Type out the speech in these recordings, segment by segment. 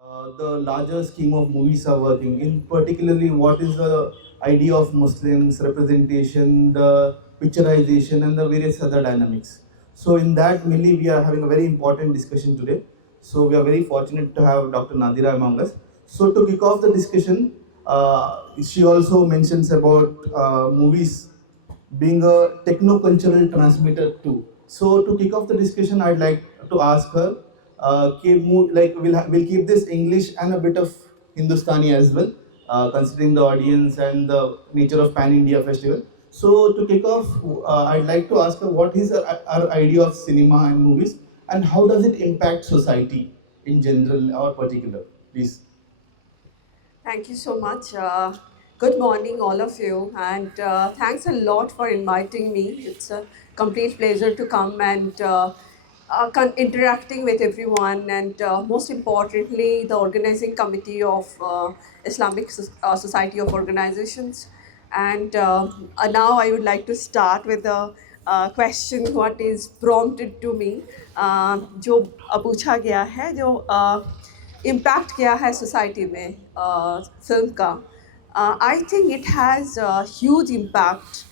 the larger scheme of movies are working. In particularly, what is the idea of Muslims, representation, the picturization, and the various other dynamics. So, in that, mainly, we are having a very important discussion today. So, we are very fortunate to have Dr. Nadira among us. So, to kick off the discussion, she also mentions about movies being a techno-cultural transmitter too. So to kick off the discussion, I'd like to ask her, we'll keep this English and a bit of Hindustani as well, considering the audience and the nature of Pan India Festival. So to kick off, I'd like to ask her what is her idea of cinema and movies, and how does it impact society in general or particular? Please. Thank you so much. Good morning, all of you, and thanks a lot for inviting me. It's a complete pleasure to come and interacting with everyone, and most importantly, the organizing committee of Islamic Society of Organizations. And now I would like to start with the question what is prompted to me, जो पूछा गया है जो impact क्या है society में film का. I think it has huge impact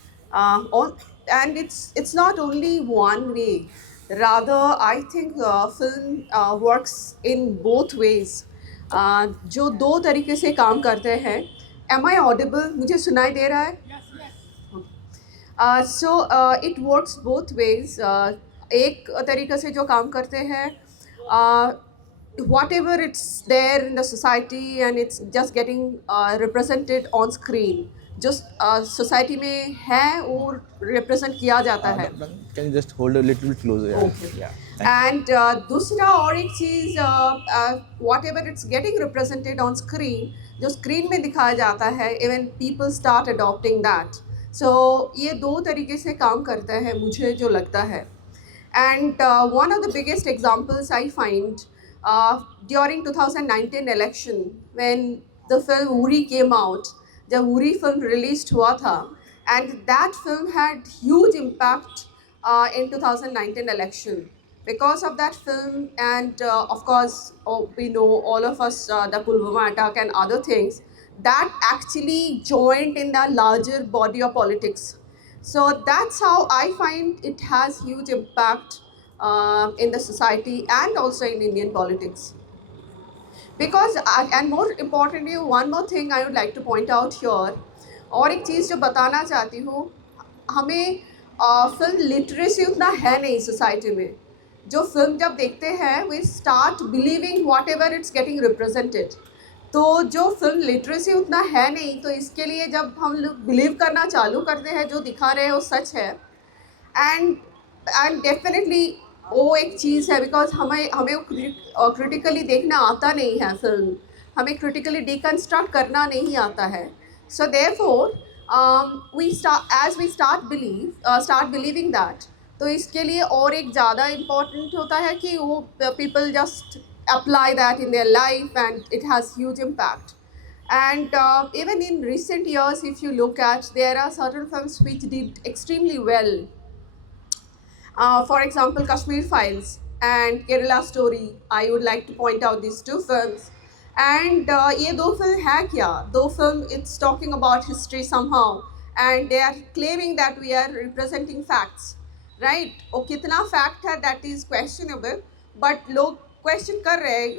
on, and it's not only one way. Rather, I think film works in both ways. जो दो तरीके से काम करते हैं. Am I audible? मुझे सुनाई दे रहा है? So it works both ways. एक तरीके से जो काम करते हैं, whatever it's there in the society and it's just getting represented on screen, जो सोसाइटी में है और रिप्रेजेंट किया जाता है. Can you just hold a little bit closer? Okay. Yeah. Thank and दूसरा और एक चीज़, whatever it's getting represented on screen, जो स्क्रीन में दिखाया जाता है, even people start adopting that. So ये दो तरीके से काम करता है मुझे जो लगता है. And one of the biggest examples I find during 2019 election when the film Uri came out. जब उरी फिल्म रिलीज हुआ था, and that film had huge impact in 2019 election. Because of that film, and of course, we know all of us, the Pulwama attack and other things, that actually joined in the larger body of politics. So that's how I find it has huge impact in the society and also in Indian politics. Because and more importantly, one more thing I would like to point out here, और एक चीज़ जो बताना चाहती हूँ, हमें film literacy उतना है नहीं सोसाइटी में. जो फिल्म जब देखते हैं, we start believing whatever it's getting represented. तो जो फिल्म लिटरेसी उतना है नहीं, तो इसके लिए जब हम लोग बिलीव करना चालू करते हैं जो दिखा रहे हैं वो सच है. एंड डेफिनेटली वो एक चीज़ है, बिकॉज हमें हमें क्रिटिकली देखना आता नहीं है फिल्म, हमें क्रिटिकली डिकन्स्ट्रक्ट करना नहीं आता है. So therefore we start believing that. तो इसके लिए और एक ज़्यादा इम्पॉर्टेंट होता है कि वो people just apply that in their life, and it has huge impact. And even in recent years, if you look at, there are certain films which did extremely well. For example, Kashmir Files and Kerala Story. I would like to point out these two films. And ये दो film है क्या? दो film, it's talking about history somehow, and they are claiming that we are representing facts, right? और कितना fact है, that is questionable, but लोग question कर रहे हैं,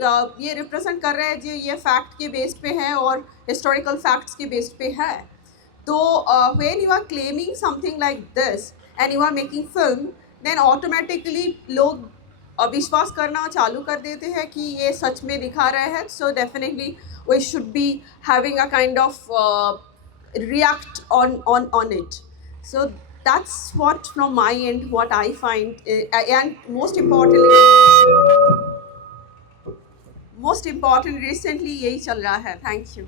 ये represent कर रहे हैं जो ये fact के base पे है और historical facts के base पे है. तो when you are claiming something like this and you are making film, then automatically लोग विश्वास करना चालू कर देते हैं कि ये सच में दिखा रहे हैं. So definitely we should be having a kind of react on it. So that's what from my end what I find, and most important recently यही चल रहा है. Thank you.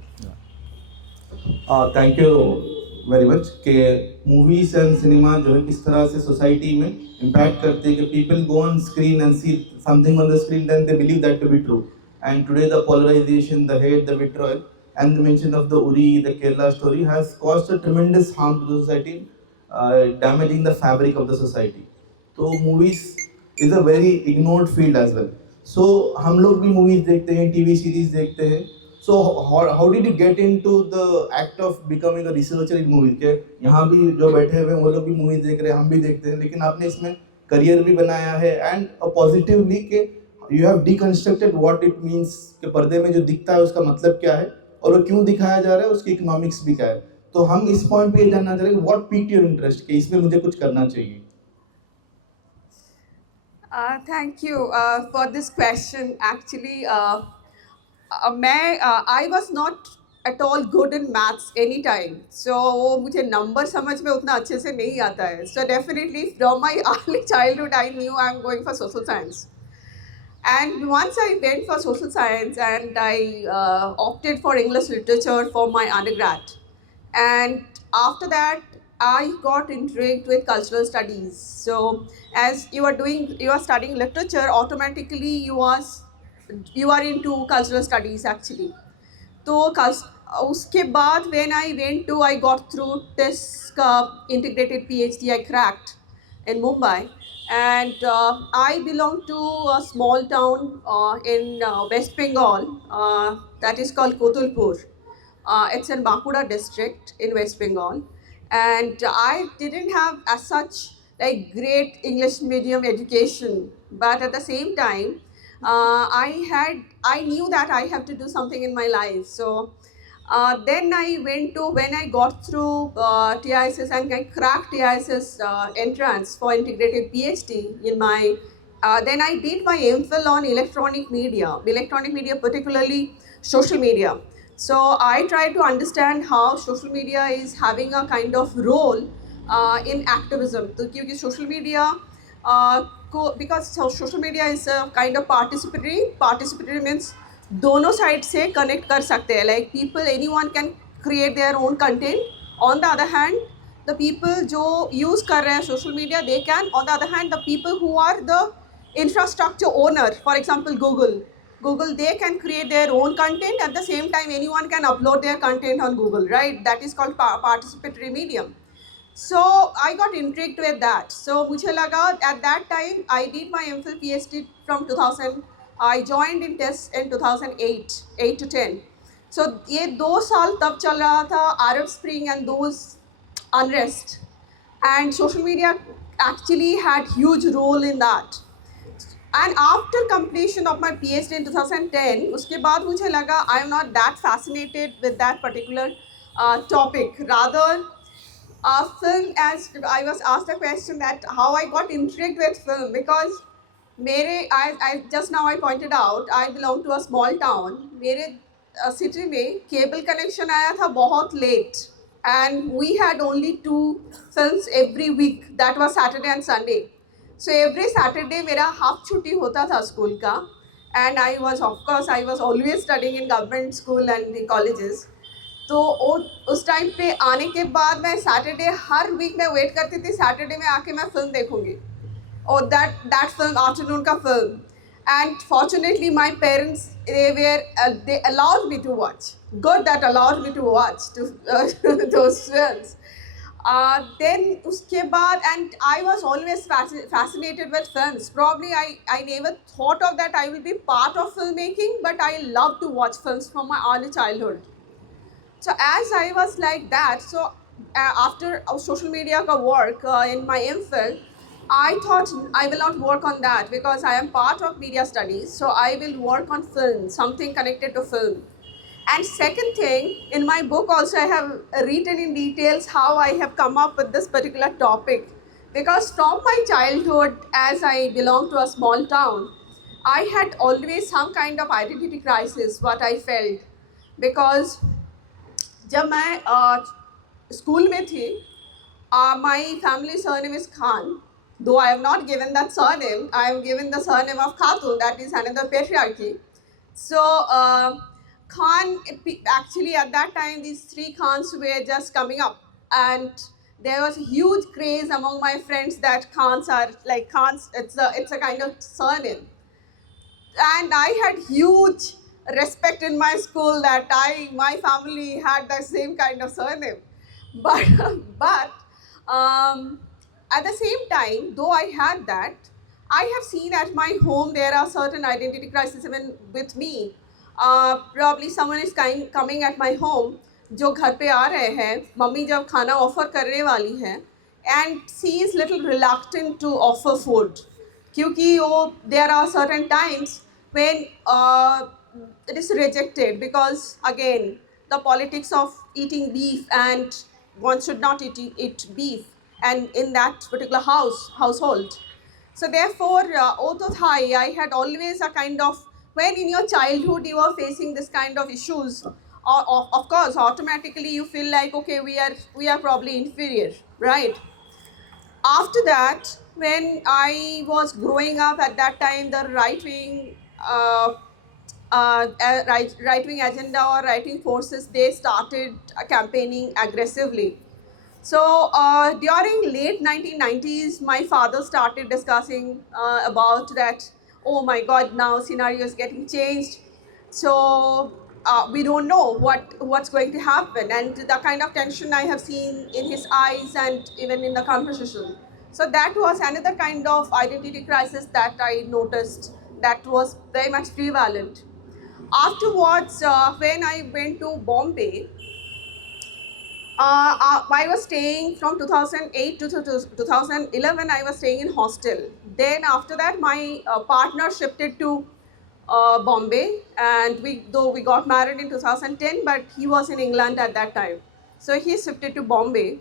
Thank you very much. कि movies and cinema जो है किस तरह से सोसाइटी में इम्पैक्ट करते हैं कि people go on screen and see something on the screen, then they believe that to be true. And today the polarisation, the hate, the vitriol and the mention of the Uri, the Kerala story has caused a tremendous harm to the society, damaging the fabric of the society. So movies is a very ignored field as well. सो हम लोग भी movies देखते हैं, TV series देखते हैं. So how did you get into the act of becoming a researcher in movies? के यहाँ भी जो बैठे हुए हैं वो लोग भी मूवीज देख रहे हैं, हम भी देखते हैं, लेकिन आपने इसमें करियर भी बनाया है एंड पॉजिटिवली के you have deconstructed what it means कि पर्दे में जो दिखता है उसका मतलब क्या है और वो क्यों दिखाया जा रहा है, उसकी इकोनॉमिक्स भी क्या है. तो हम इस पॉइंट पे ये जानना चाह रहे हैं व्हाट पीक्ड योर इंटरेस्ट कि इसमें मुझे कुछ करना चाहिए. Thank you for this question. Actually, I was not at all good in maths any time. So वो मुझे number समझ में उतना अच्छे से नहीं आता है. So definitely from my early childhood I knew I'm going for social science. And once I went for social science and I opted for English literature for my undergrad. And after that, I got intrigued with cultural studies. So as you are studying literature, automatically you are into cultural studies actually. तो उसके बाद when I got through this integrated PhD I cracked in Mumbai, and I belong to a small town in West Bengal that is called Kotulpur. It's in Bankura district in West Bengal, and I didn't have as such like great English medium education, but at the same time, I knew that I have to do something in my life. So then when I got through TISS and I cracked TISS entrance for integrated PhD in my, then I did my MPhil on electronic media particularly social media. So I tried to understand how social media is having a kind of role in activism. तो क्योंकि social media because social media is a kind of participatory means दोनों side से connect कर सकते हैं. Like people anyone can create their own content. On the other hand the people जो use कर रहे हैं social media they can, on the other hand the people who are the infrastructure owner, for example Google, they can create their own content. At the same time anyone can upload their content on Google, right? That is called participatory medium. So I got intrigued with that. So मुझे लगा at that time I did my MPhil PhD from 2000. I joined in TESS in 2008, 8 to 10. So ये 2 साल तब चल रहा था Arab Spring and those unrest, and social media actually had huge role in that. And after completion of my PhD in 2010, उसके बाद मुझे लगा I am not that fascinated with that particular topic. Rather, film, as I was asked the question that how I got intrigued with film, because I just now I pointed out I belong to a small town. मेरे city में cable connection आया था बहुत late, and we had only 2 films every week. That was Saturday and Sunday. So every Saturday मेरा half छुट्टी होता था school का, and I was always studying in government school and the colleges. तो उस टाइम पे आने के बाद मैं सैटरडे हर वीक में वेट करती थी, सैटरडे में आके मैं फिल्म देखूंगी, और दैट फिल्म आफ्टरनून का film. And fortunately my parents they allowed me to watch. Good that allowed me to watch those films. Then उसके बाद, and I was always fascinated with films. Probably I never thought of that I will be part of filmmaking, but I love to watch films from my early childhood. So as I was like that, so after social media ka work in my MPhil, I thought I will not work on that because I am part of media studies. So I will work on film, something connected to film. And second thing, in my book also I have written in details how I have come up with this particular topic. Because from my childhood, as I belong to a small town, I had always some kind of identity crisis, what I felt. Because जब मैं school में थी, my family surname is Khan. Though I have not given that surname, I am given the surname of Khatun, that is another patriarchy. So Khan, actually at that time these 3 Khans were just coming up, and there was a huge craze among my friends that Khans are like Khans, it's a kind of surname. And I had huge respect in my school that my family had the same kind of surname. But at the same time, though I had that, I have seen at my home there are certain identity crises even with me. Probably someone is coming at my home जो घर पे आ रहे हैं, mummy जब खाना offer करने वाली है, and she is little reluctant to offer food क्योंकि वो there are certain times when it is rejected because again the politics of eating beef and one should not eat beef and in that particular household. So therefore, Otothai, I had always a kind of, when in your childhood you are facing this kind of issues, of course, automatically you feel like, okay, we are probably inferior, right? After that, when I was growing up at that time, the right-wing right-wing agenda or right-wing forces, they started campaigning aggressively. So during late 1990s, my father started discussing about that, oh my God, now scenario is getting changed. So we don't know what's going to happen, and the kind of tension I have seen in his eyes and even in the conversation. So that was another kind of identity crisis that I noticed that was very much prevalent. Afterwards, when I went to Bombay, I was staying from 2008 to 2011. I was staying in hostel. Then after that, my partner shifted to Bombay, and though we got married in 2010, but he was in England at that time. So he shifted to Bombay.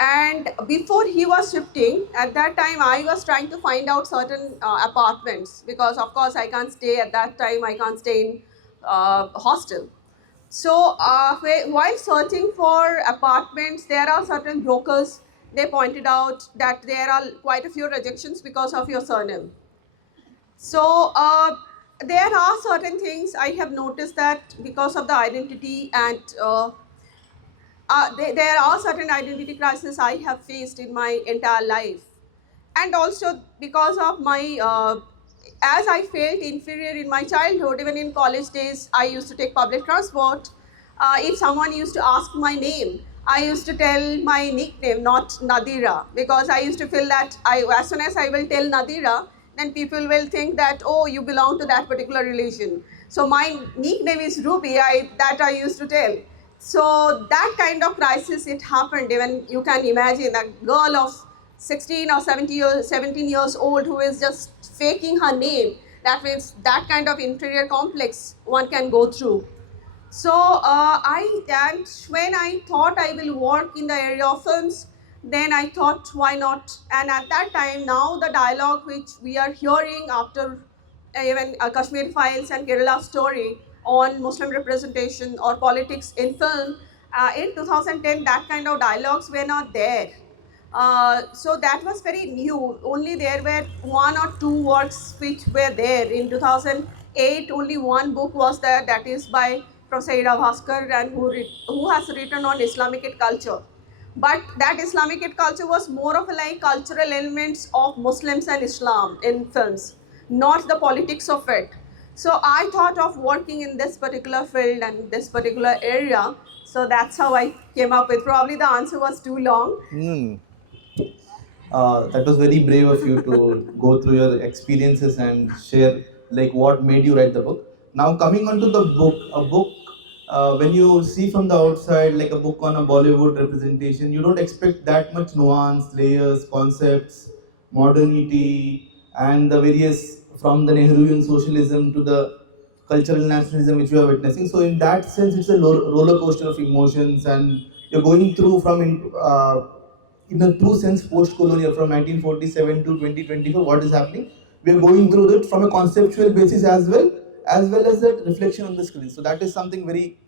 And before he was shifting, at that time, I was trying to find out certain apartments because, of course, I can't stay at that time. I can't stay in hostel. So while searching for apartments, there are certain brokers. They pointed out that there are quite a few rejections because of your surname. So there are certain things I have noticed that because of the identity and there are certain identity crises I have faced in my entire life. And also because of my, as I felt inferior in my childhood, even in college days, I used to take public transport. If someone used to ask my name, I used to tell my nickname, not Nadira, because I used to feel that as soon as I will tell Nadira, then people will think that, oh, you belong to that particular religion. So my nickname is Ruby, that I used to tell. So that kind of crisis, it happened. Even you can imagine a girl of 16 or 17 years old who is just faking her name. That means that kind of inferior complex one can go through. So and when I thought I will work in the area of films, then I thought, why not? And at that time, now the dialogue which we are hearing after even Kashmir Files and Kerala Story on Muslim representation or politics in film, in 2010, that kind of dialogues were not there. So that was very new. Only there were one or two works which were there. In 2008, only one book was there, that is by Professor Ida Bhaskar, and who has written on Islamic culture. But that Islamic culture was more of like cultural elements of Muslims and Islam in films, not the politics of it. So I thought of working in this particular field and this particular area. So that's how I came up with. Probably the answer was too long. That was very brave of you to go through your experiences and share like what made you write the book. Now coming on to the book, a book when you see from the outside like a book on a Bollywood representation, you don't expect that much nuance, layers, concepts, modernity, and the various from the Nehruvian socialism to the cultural nationalism which we are witnessing. So in that sense, it's a roller coaster of emotions, and you're going through from in a true sense post-colonial from 1947 to 2024. What is happening? We are going through it from a conceptual basis as well as that reflection on the screen. So that is something very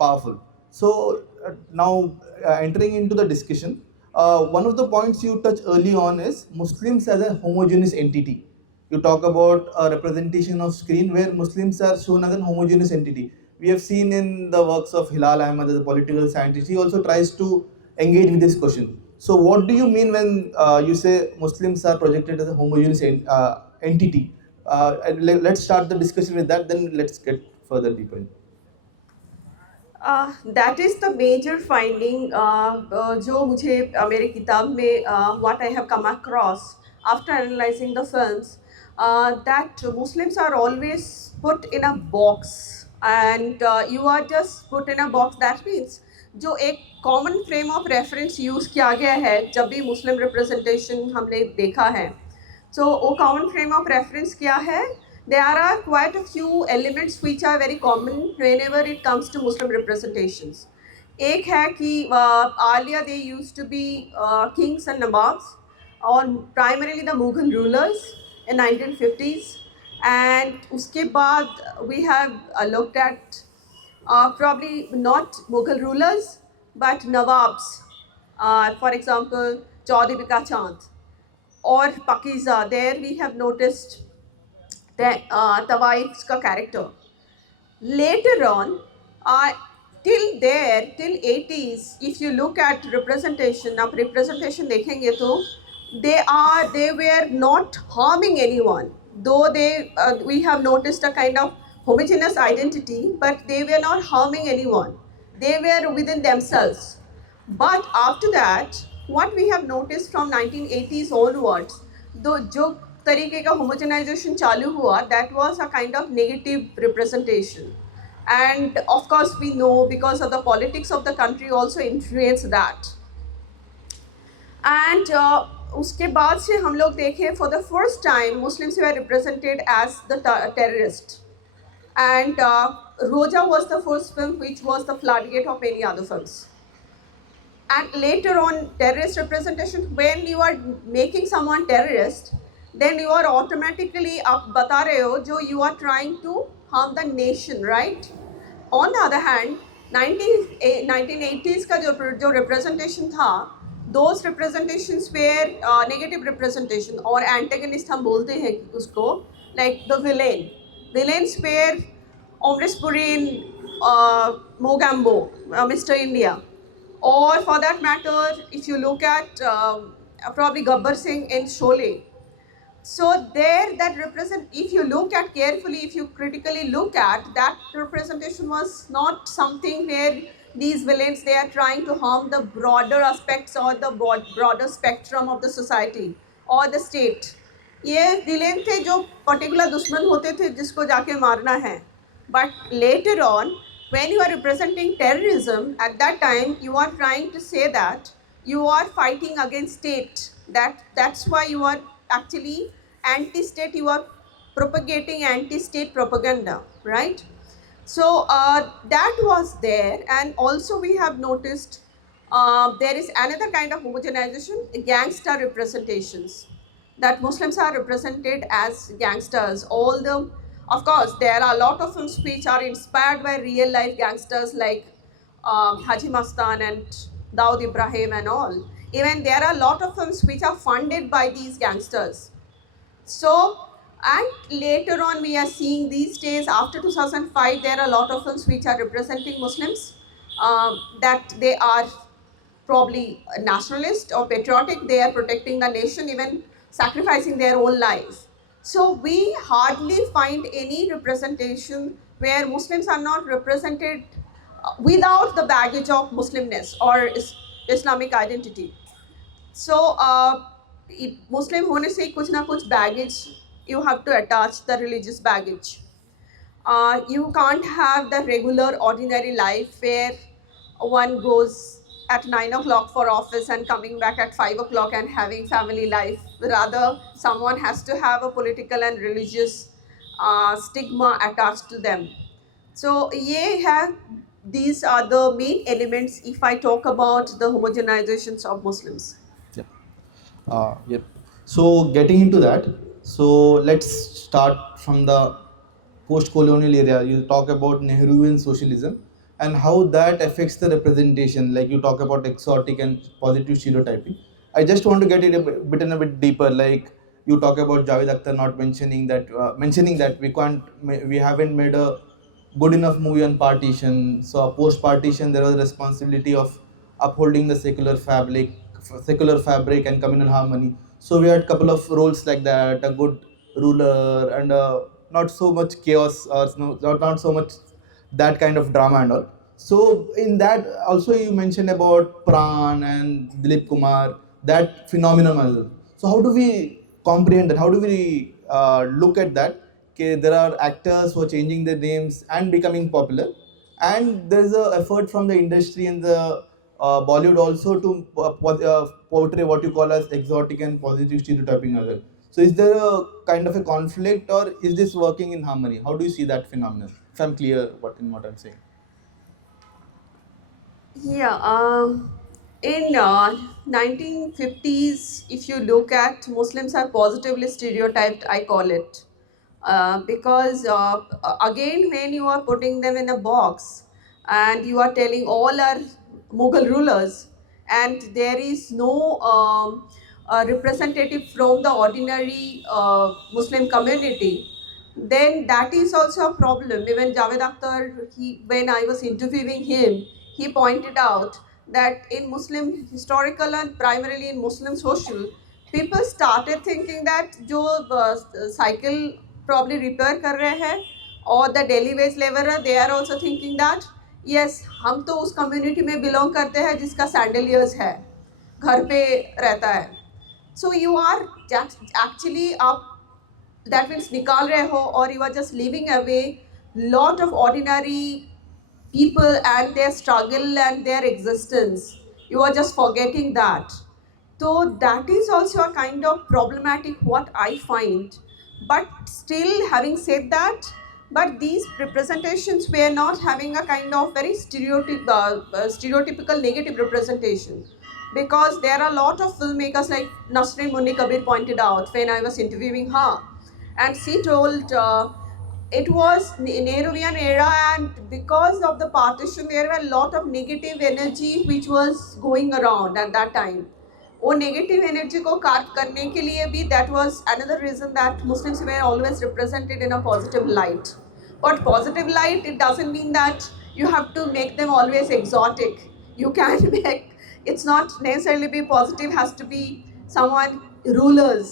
powerful. So now entering into the discussion, one of the points you touch early on is Muslims as a homogeneous entity. You talk about a representation of screen where Muslims are shown as a homogeneous entity. We have seen in the works of Hilal Ahmad as a political scientist, he also tries to engage with this question. So what do you mean when you say Muslims are projected as a homogeneous entity? Let's start the discussion with that, then let's get further deeper in. That is the major finding जो मुझे मेरे किताब में what I have come across. after analyzing the films, that Muslims are always put in a box, and you are just put in a box. That means जो एक common frame of reference use किया गया है जब भी मुस्लिम representation हमने देखा है, so वो कॉमन फ्रेम ऑफ रेफरेंस क्या है? There are quite a few elements which are very common whenever it comes to Muslim representations. एक है कि earlier they used to be kings and nababs, or primarily the Mughal rulers in 1950s, and उसके बाद we have looked at probably not Mughal rulers but Nawabs, for example Chaudhry Bika Chand or Pakiza. There we have noticed that Tawaif's ka character. Later on, till there, till 80s, if you look at representation, आप representation देखेंगे तो they were not harming anyone, though we have noticed a kind of homogeneous identity, but they were not harming anyone. They were within themselves. But after that, what we have noticed from 1980s onwards, जो तरीके का homogenization चालू हुआ, that was a kind of negative representation. And of course we know because of the politics of the country also influenced that. And उसके बाद से हम लोग देखें, for the first time Muslims were represented as the terrorist, and Roja was the first film which was the floodgate of many other films. And later on, terrorist representation, when you are making someone terrorist, then you are automatically आप बता रहे हो जो you are trying to harm the nation, right? On the other hand, 1980s का जो representation था, those representations were negative representation, और antagonist हम बोलते हैं उसको, like the villains were Omris Puri in Mogambo, Mr. India, or for that matter, if you look at probably Gabbar Singh in Sholay. So there, that represent, if you look at carefully, if you critically look at, that representation was not something where these villains, they are trying to harm the broader aspects or the broader spectrum of the society or the state. ये villain थे जो particular दुश्मन होते थे जिसको जाके मारना है. But later on, when you are representing terrorism, at that time you are trying to say that you are fighting against state. That's why you are actually anti-state, you are propagating anti-state propaganda, right? So that was there, and also we have noticed there is another kind of homogenization, gangster representations, that Muslims are represented as gangsters. Of course, there are a lot of films which are inspired by real life gangsters like Haji Mastan and Dawood Ibrahim and all. Even there are a lot of films which are funded by these gangsters. So, and later on we are seeing these days, after 2005, there are a lot of films which are representing Muslims, that they are probably nationalist or patriotic, they are protecting the nation, even sacrificing their own lives. So we hardly find any representation where Muslims are not represented without the baggage of Muslimness or Islamic identity. So Muslim होने से कुछ ना कुछ baggage you have to attach, the religious baggage. You can't have the regular ordinary life where one goes at 9 o'clock for office and coming back at 5 o'clock and having family life. Rather, someone has to have a political and religious stigma attached to them. So these are the main elements if I talk about the homogenizations of Muslims. Yep. So getting into that, so let's start from the post-colonial era. You talk about Nehruvian socialism and how that affects the representation. Like you talk about exotic and positive stereotyping. I just want to get it a bit deeper. Like you talk about Javed Akhtar not mentioning that we haven't made a good enough movie on partition. So post-partition, there was a responsibility of upholding the secular fabric and communal harmony. So we had a couple of roles like that, a good ruler and not so much chaos or not so much that kind of drama and all. So in that also you mentioned about Pran and Dilip Kumar, that phenomenon. So how do we comprehend that? How do we look at that? Okay, there are actors who are changing their names and becoming popular, and there's a effort from the industry and the Bollywood also to portray what you call as exotic and positive stereotyping other. So is there a kind of a conflict, or is this working in harmony? How do you see that phenomenon? If I'm clear what I'm saying. Yeah, in 1950s, if you look at Muslims are positively stereotyped, I call it. Because again, when you are putting them in a box and you are telling all are Mughal rulers, and there is no representative from the ordinary Muslim community, then that is also a problem. Even Javed Akhtar, when I was interviewing him, he pointed out that in Muslim historical and primarily in Muslim social, people started thinking that जो cycle probably repair कर रहे हैं or the daily wage laborer, they are also thinking that yes, हम तो उस community में belong करते हैं जिसका sandaliers है, घर पे रहता है. So you are actually up, that means निकाल रहे हो, or you are just leaving away lot of ordinary people and their struggle and their existence. You are just forgetting that. So that is also a kind of problematic what I find. But still, having said that, but these representations were not having a kind of very stereotypical negative representation, because there are a lot of filmmakers like Nasreen Munni Kabir pointed out when I was interviewing her, and she told it was Nehruvian era, and because of the partition there were a lot of negative energy which was going around at that time. वो negative energy को काट करने के लिए भी that was another reason that Muslims were always represented in a positive light. But positive light, it doesn't mean that you have to make them always exotic. You can make, it's not necessarily be positive has to be someone rulers.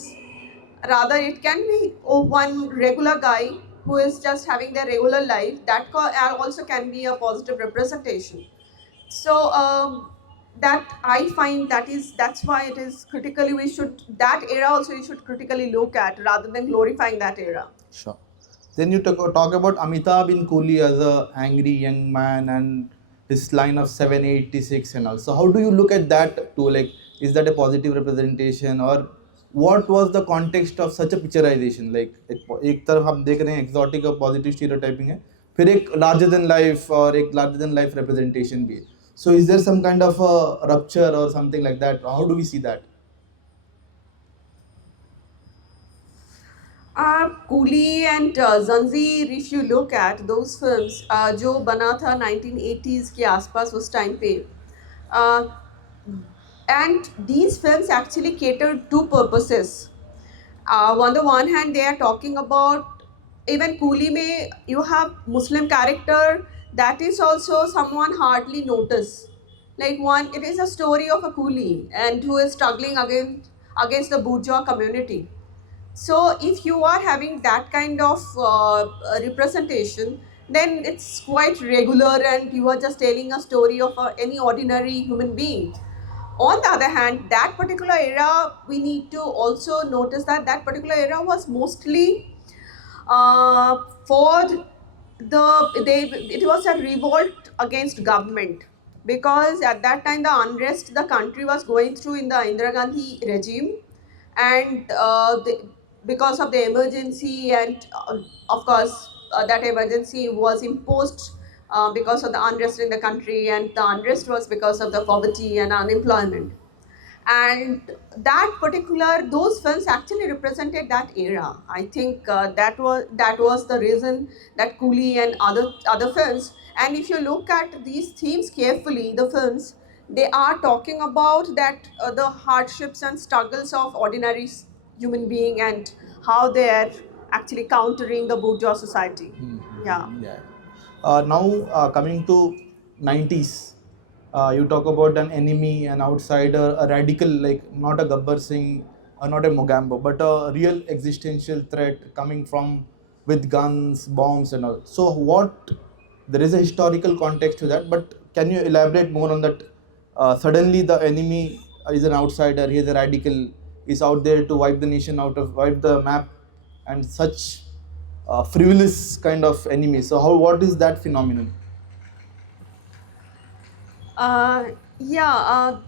Rather it can be one regular guy who is just having their regular life. That also can be a positive representation. So that I find that's why it is critically, we should, that era also you should critically look at rather than glorifying that era. Sure. Then you talk about Amitabh in Coolie as a angry young man and his line of 786 and all. So how do you look at that too? Like, is that a positive representation, or what was the context of such a picturization? Like, एक तरफ हम देख रहे हैं exotic और positive stereotyping है, फिर एक larger than life और एक larger than life representation भी है. So is there some kind of a rupture or something like that? How do we see that? Coolie and Zanjeer, if you look at those films, जो बना था 1980s के आसपास उस time पे, and these films actually catered two purposes. On the one hand, they are talking about, even Coolie में you have Muslim character that is also someone hardly noticed. Like one, it is a story of a coolie and who is struggling against the bourgeois community. So if you are having that kind of representation, then it's quite regular and you are just telling a story of any ordinary human being. On the other hand, that particular era, we need to also notice that that particular era was mostly it was a revolt against government, because at that time the unrest the country was going through in the Indira Gandhi regime, and because of the emergency, and of course that emergency was imposed because of the unrest in the country, and the unrest was because of the poverty and unemployment. And those films actually represented that era. I think that was the reason that Coolie and other films. And if you look at these themes carefully, the films, they are talking about that the hardships and struggles of ordinary human being and how they are actually countering the bourgeois society. Now coming to 90s, you talk about an enemy, an outsider, a radical, like not a Gabbar Singh or not a Mogambo, but a real existential threat coming from with guns, bombs and all. So there is a historical context to that, but can you elaborate more on that? Suddenly the enemy is an outsider, he is a radical, is out there to wipe the nation out of wipe the map, and such frivolous kind of enemy. So what is that phenomenon? Yeah,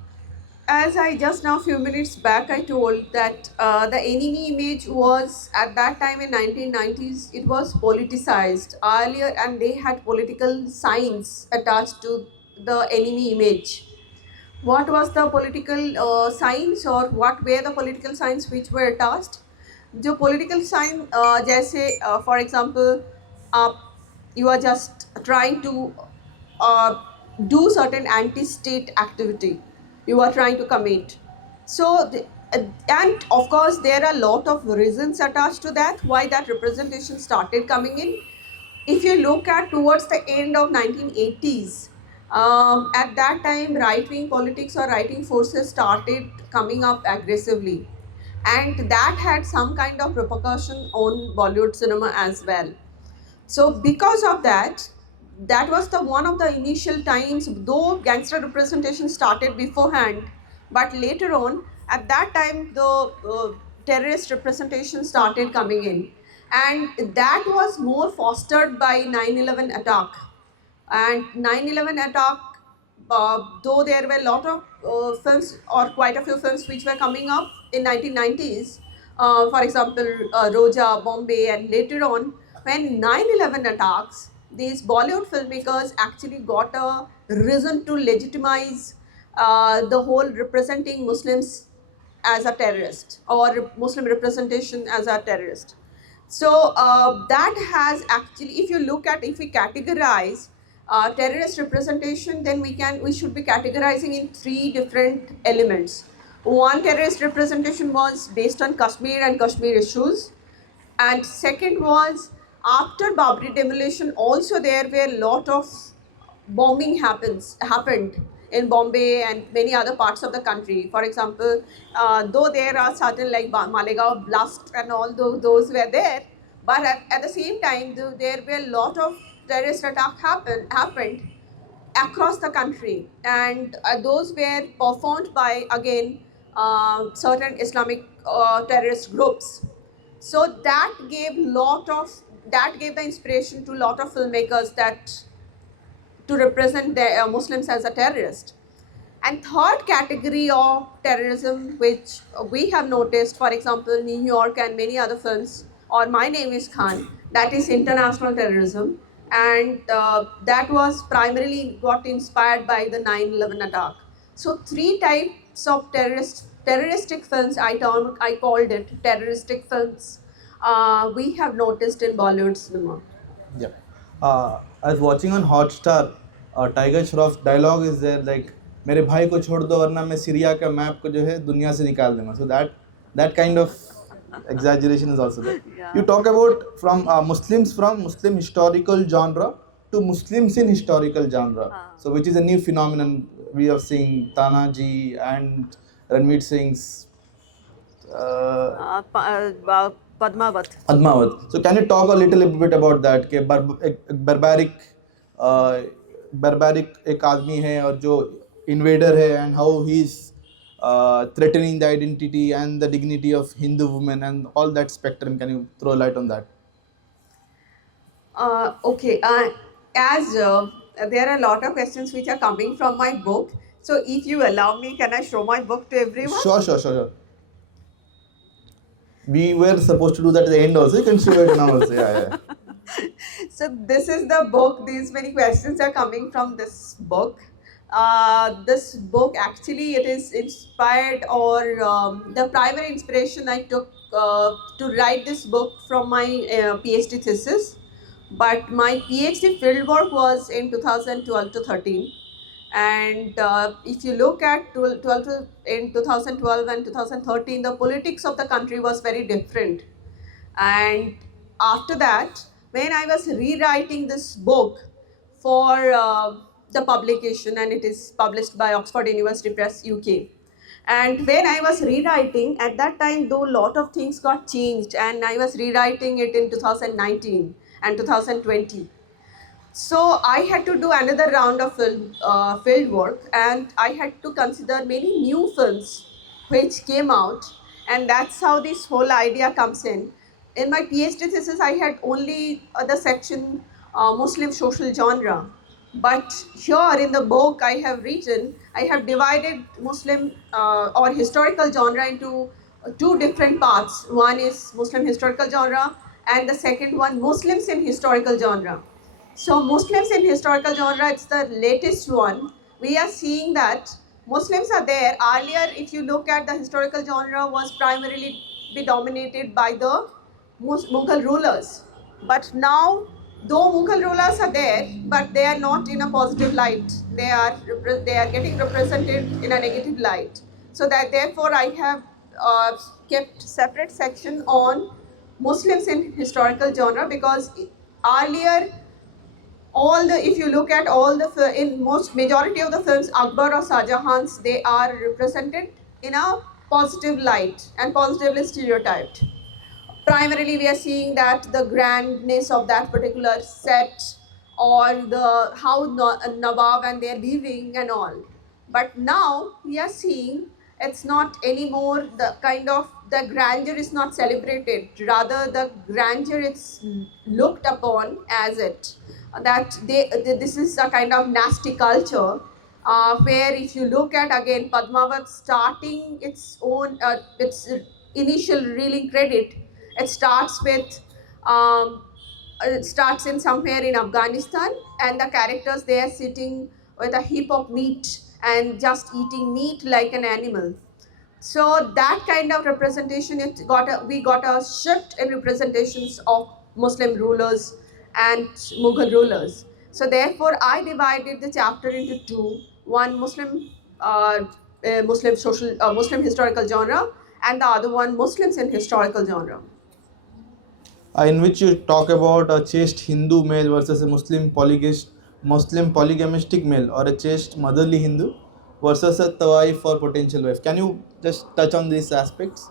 as I just now few minutes back I told that the enemy image was at that time in 1990s it was politicized earlier, and they had political signs attached to the enemy image. What was the political signs, or what were the political signs which were attached? जो political sign जैसे for example आप you are just trying to uh, do certain anti-state activity, you are trying to commit. So and of course there are a lot of reasons attached to that why that representation started coming in. If you look at towards the end of 1980s, at that time right-wing politics or right-wing forces started coming up aggressively, and that had some kind of repercussion on Bollywood cinema as well. So because of that, that was the one of the initial times, though gangster representation started beforehand, but later on, at that time, the terrorist representation started coming in. And that was more fostered by 9/11 attack. And 9/11 attack, though there were a lot of films or quite a few films which were coming up in 1990s, for example, Roja, Bombay, and later on, when 9/11 attacks, these Bollywood filmmakers actually got a reason to legitimize the whole representing Muslims as a terrorist or Muslim representation as a terrorist. So that has actually, if you look at, if we categorize terrorist representation, then we should be categorizing in three different elements. One terrorist representation was based on Kashmir and Kashmir issues, and second was after Babri demolition. Also, there were a lot of bombing happened in Bombay and many other parts of the country. For example, though there are certain like Malegaon blast and all those were there, but at the same time, there were a lot of terrorist attack happened across the country, and those were performed by again certain Islamic terrorist groups. So that gave the inspiration to lot of filmmakers that to represent the Muslims as a terrorist. And third category of terrorism, which we have noticed, for example, New York and many other films, or My Name is Khan, that is international terrorism, and that was primarily got inspired by the 9/11 attack. So three types of terroristic films, I called it terroristic films. We have noticed in Bollywood cinema. Yeah. I was watching on Hotstar. Tiger Shroff's dialogue is there like, मेरे भाई को छोड़ दो वरना मैं Syria का map को जो है दुनिया से निकाल दूंगा. So that kind of exaggeration is also there. Yeah. You talk about from Muslims from Muslim historical genre to Muslims in historical genre. So which is a new phenomenon we are seeing. Tanaji and Ranveer Singh's Padmavat. Admavat. So can you talk a little bit about that? कि barbaric एक आदमी है और जो invader है, and how he's threatening the identity and the dignity of Hindu women and all that spectrum. Can you throw light on that? Okay, as there are a lot of questions which are coming from my book, so if you allow me, can I show my book to everyone? Sure. We were supposed to do that at the end also. You can show it now also. Yeah. So this is the book. These many questions are coming from this book. This book actually it is inspired, or the primary inspiration I took to write this book from my PhD thesis. But my PhD fieldwork was in 2012 to 13, and if you look at in 2012 and 2013, the politics of the country was very different. And after that, when I was rewriting this book for the publication, and it is published by Oxford University Press UK. And when I was rewriting, at that time, though a lot of things got changed, and I was rewriting it in 2019 and 2020. So I had to do another round of field work, and I had to consider many new films which came out, and that's how this whole idea comes in. In my PhD thesis, I had only the section Muslim social genre, but here in the book I have written, I have divided Muslim or historical genre into two different parts. One is Muslim historical genre, and the second one Muslims in historical genre. So Muslims in historical genre, it's the latest one. We are seeing that Muslims are there. Earlier, if you look at the historical genre, was primarily be dominated by the Mughal rulers. But now, though Mughal rulers are there, but they are not in a positive light. They are getting represented in a negative light. So that therefore I have kept separate section on Muslims in historical genre, because earlier all the, if you look at all the in most majority of the films, Akbar or Shah Jahan's, they are represented in a positive light and positively stereotyped. Primarily we are seeing that the grandness of that particular set, or the how Nawab and they're living and all. But now we are seeing it's not anymore the kind of, the grandeur is not celebrated, rather the grandeur it's looked upon as it, that this is a kind of nasty culture, where if you look at again Padmavat starting its own its initial reeling credit, it starts with it starts in somewhere in Afghanistan, and the characters they are sitting with a heap of meat and just eating meat like an animal. So that kind of representation, we got a shift in representations of Muslim rulers and Mughal rulers. So therefore, I divided the chapter into two: one Muslim historical genre, and the other one Muslims in historical genre. In which you talk about a chaste Hindu male versus a Muslim polygamistic male, or a chaste motherly Hindu versus a wife or potential wife. Can you just touch on these aspects?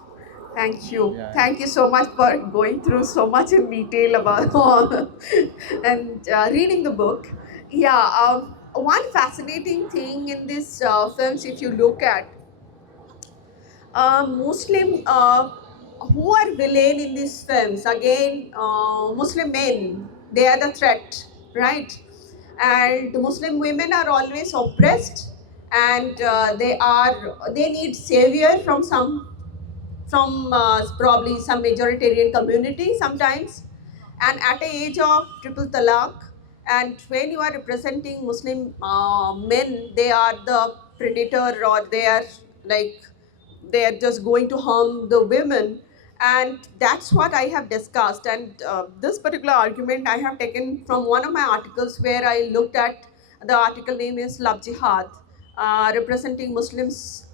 Thank you. Yeah. Thank you so much for going through so much in detail about all and reading the book. Yeah, one fascinating thing in these films, if you look at Muslim who are villain in these films, again, Muslim men, they are the threat, right? And Muslim women are always oppressed, and they need savior from probably some majoritarian community sometimes, and at a age of triple talaq, and when you are representing Muslim men, they are the predator, or they are like, they are just going to harm the women. And that's what I have discussed, and this particular argument I have taken from one of my articles, where I looked at, the article name is Love Jihad, representing Muslims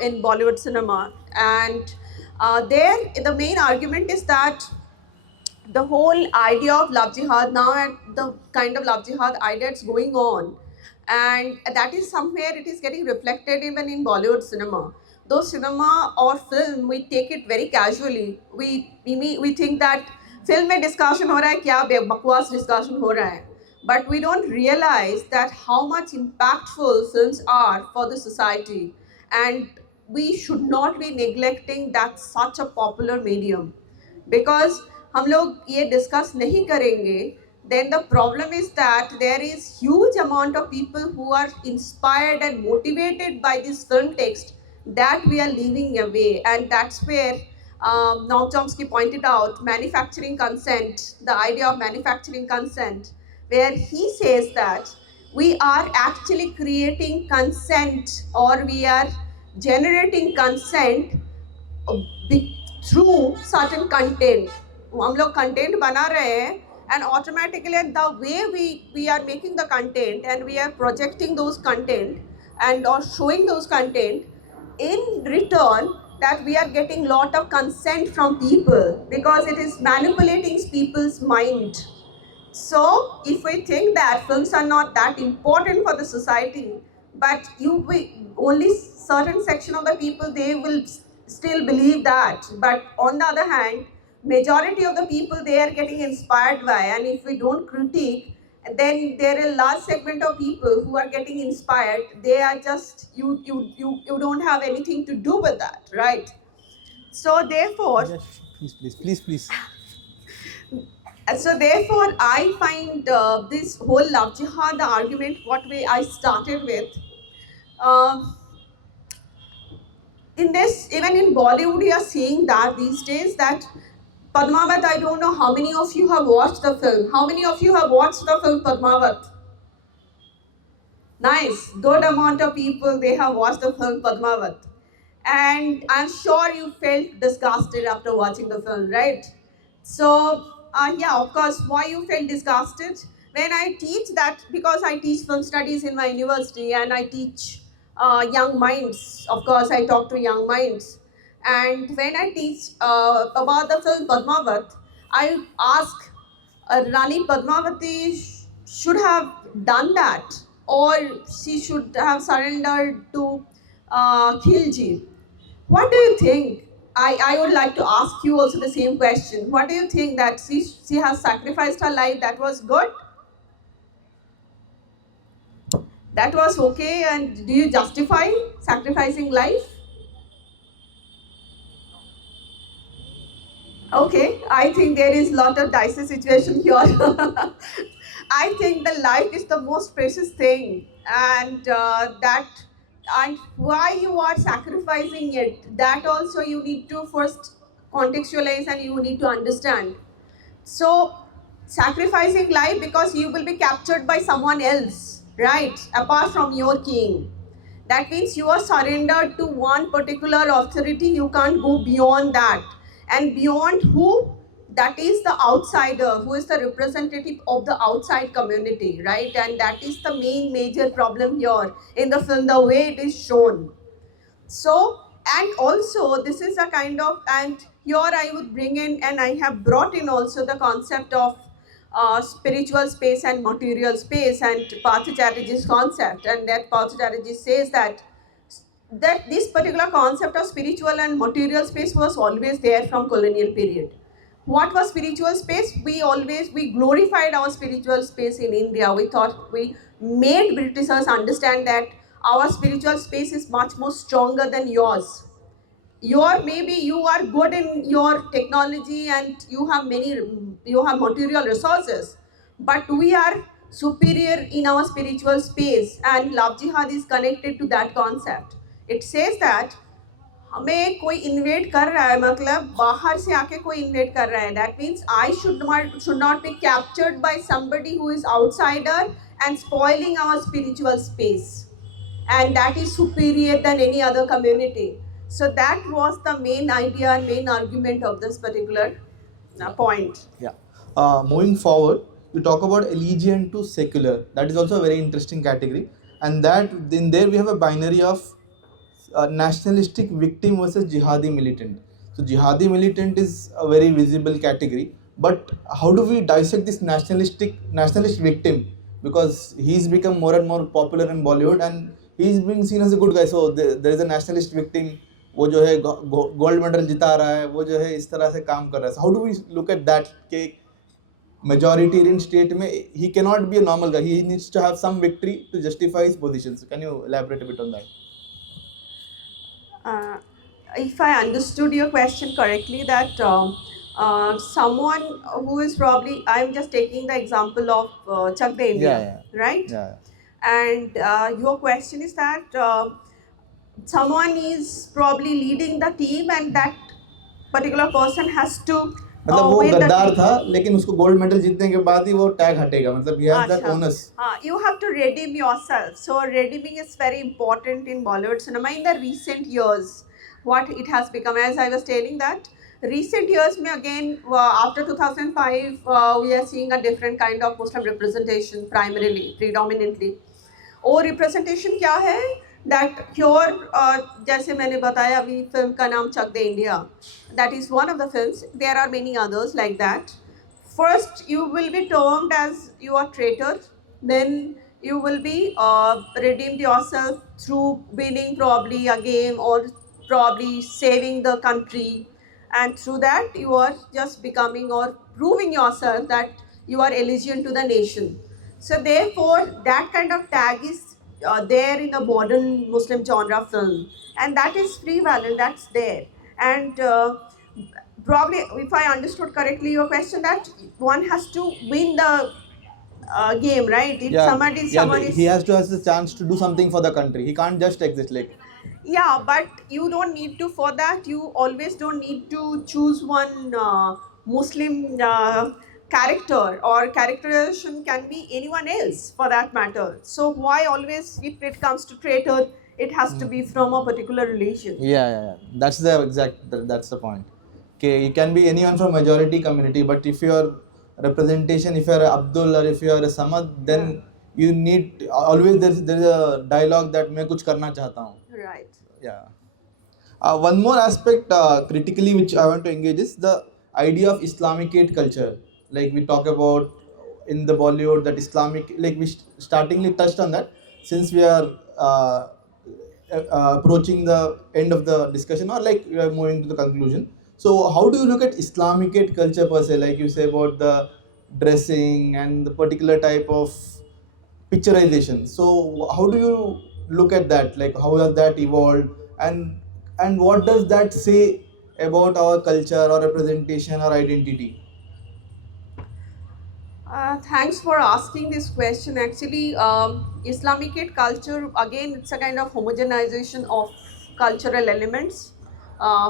in Bollywood cinema. And there the main argument is that the whole idea of love jihad now, and the kind of love jihad idea it's going on, and that is somewhere it is getting reflected even in Bollywood cinema. Though cinema or film, we take it very casually. We think that film में discussion हो रहा है, क्या बकवास discussion हो रहा है, but we don't realize that how much impactful films are for the society, and we should not be neglecting that such a popular medium. Because हम लोग ये डिस्कस नहीं करेंगे, then the problem is that there is huge amount of people who are inspired and motivated by this film text that we are leaving away. And that's where Noam Chomsky pointed out manufacturing consent, the idea of manufacturing consent, where he says that we are actually creating consent, or we are generating consent through certain content. हम लोग content बना रहे हैं, and automatically the way we are making the content, and we are projecting those content and or showing those content, in return that we are getting lot of consent from people, because it is manipulating people's mind. So if we think that films are not that important for the society, but only certain section of the people, they will still believe that. But on the other hand, majority of the people, they are getting inspired by, and if we don't critique, then there are a large segment of people who are getting inspired. They are just, you don't have anything to do with that, right? So therefore, Yes, please. so therefore, I find this whole love jihad the argument what way I started with. Uh, in this, even in Bollywood, we are seeing that these days that Padmavat. I don't know how many of you have watched the film. How many of you have watched the film Padmavat? Nice, good amount of people they have watched the film Padmavat, and I'm sure you felt disgusted after watching the film, right? So yeah, of course, why you felt disgusted? When I teach that, because I teach film studies in my university and I teach young minds. Of course, I talk to young minds, and when I teach about the film Padmavat, I ask Rani Padmavati should have done that, or she should have surrendered to Khilji. What do you think? I would like to ask you also the same question. What do you think that she has sacrificed her life? That was good? That was okay? And do you justify sacrificing life? Okay, I think there is lot of dicey situation here. I think the life is the most precious thing, and and why you are sacrificing it, that also you need to first contextualize and you need to understand. So, sacrificing life because you will be captured by someone else, right? Apart from your king. That means you are surrendered to one particular authority, you can't go beyond that. And beyond who? That is the outsider, who is the representative of the outside community, right? And that is the main major problem here in the film, the way it is shown. So, and also this is a kind of, and here I would bring in, and I have brought in also the concept of spiritual space and material space, and Partha Chatterjee's concept, and that Partha Chatterjee says that this particular concept of spiritual and material space was always there from colonial period. What was spiritual space? We glorified our spiritual space in India. We thought we made Britishers understand that our spiritual space is much more stronger than yours. Your, maybe you are good in your technology and you have material resources, but we are superior in our spiritual space, and love jihad is connected to that concept. It says that हमें कोई InvIT कर रहा है, मतलब बाहर से आके कोई इन्वेट कर रहा है, that means I should not be captured by somebody who is outsider and spoiling our spiritual space, and that is superior than any other community. So that was the main idea and main argument of this particular point. Yeah. Moving forward, you talk about allegiant to secular. That is also a very interesting category. And that in there we have a binary of nationalistic victim versus jihadi militant. So jihadi militant is a very visible category. But how do we dissect this nationalist victim? Because he's become more and more popular in Bollywood and he's being seen as a good guy. So there is a nationalist victim. वो जो है gold medal जिता रहा है, वो जो है इस तरह से काम कर रहा है. How do we look at that कि majoritarian state में he cannot be a normal guy, he needs to have some victory to justify his positions. Can you elaborate a bit on that? If I understood your question correctly, that someone who is probably, I'm just taking the example of Chak De India, right? Yeah. And your question is that someone is probably leading the team, and that particular person has to मतलब वो win the गद्दार team. था लेकिन उसको gold medal जीतने के बाद ही वो टैग हटेगा, मतलब he has that Acha. onus. You have to redeem yourself. So redeeming is very important in Bollywood cinema in the recent years. What it has become, as I was telling that, recent years में again after 2005 we are seeing a different kind of Muslim representation, primarily, predominantly. वो representation क्या है? That here जैसे मैंने बताया अभी film का नाम चक दे India, that is one of the films. There are many others like that. First, you will be termed as you are traitor. Then you will be redeemed yourself through winning probably a game or probably saving the country, and through that you are just becoming or proving yourself that you are allegiant to the nation. So therefore, that kind of tag is there in the modern Muslim genre film, and that is prevalent. That's there. And probably, if I understood correctly your question, that one has to win the game, right? If someone is he has to has the chance to do something for the country. He can't just exist like. yeah, but you don't need to, for that you always don't need to choose one Muslim character, or characterization can be anyone else for that matter. So why always, if it comes to traitor, it has to be from a particular religion? Yeah. That's the exact. That's the point. Okay, you can be anyone from majority community, but if your representation, if you are Abdul or if you are a Samad, then you need always there's a dialogue that मैं कुछ करना चाहता हूँ. Right. Yeah. One more aspect critically which I want to engage is the idea of Islamicate culture. Like we talk about in the Bollywood, that Islamic, like we startingly touched on that. Since we are approaching the end of the discussion, or like we are moving to the conclusion. So how do you look at Islamicate culture per se? Like you say about the dressing and the particular type of picturization. So how do you look at that? Like how has that evolved, and what does that say about our culture or representation or identity? Thanks for asking this question. Actually, Islamicate culture, again, it's a kind of homogenization of cultural elements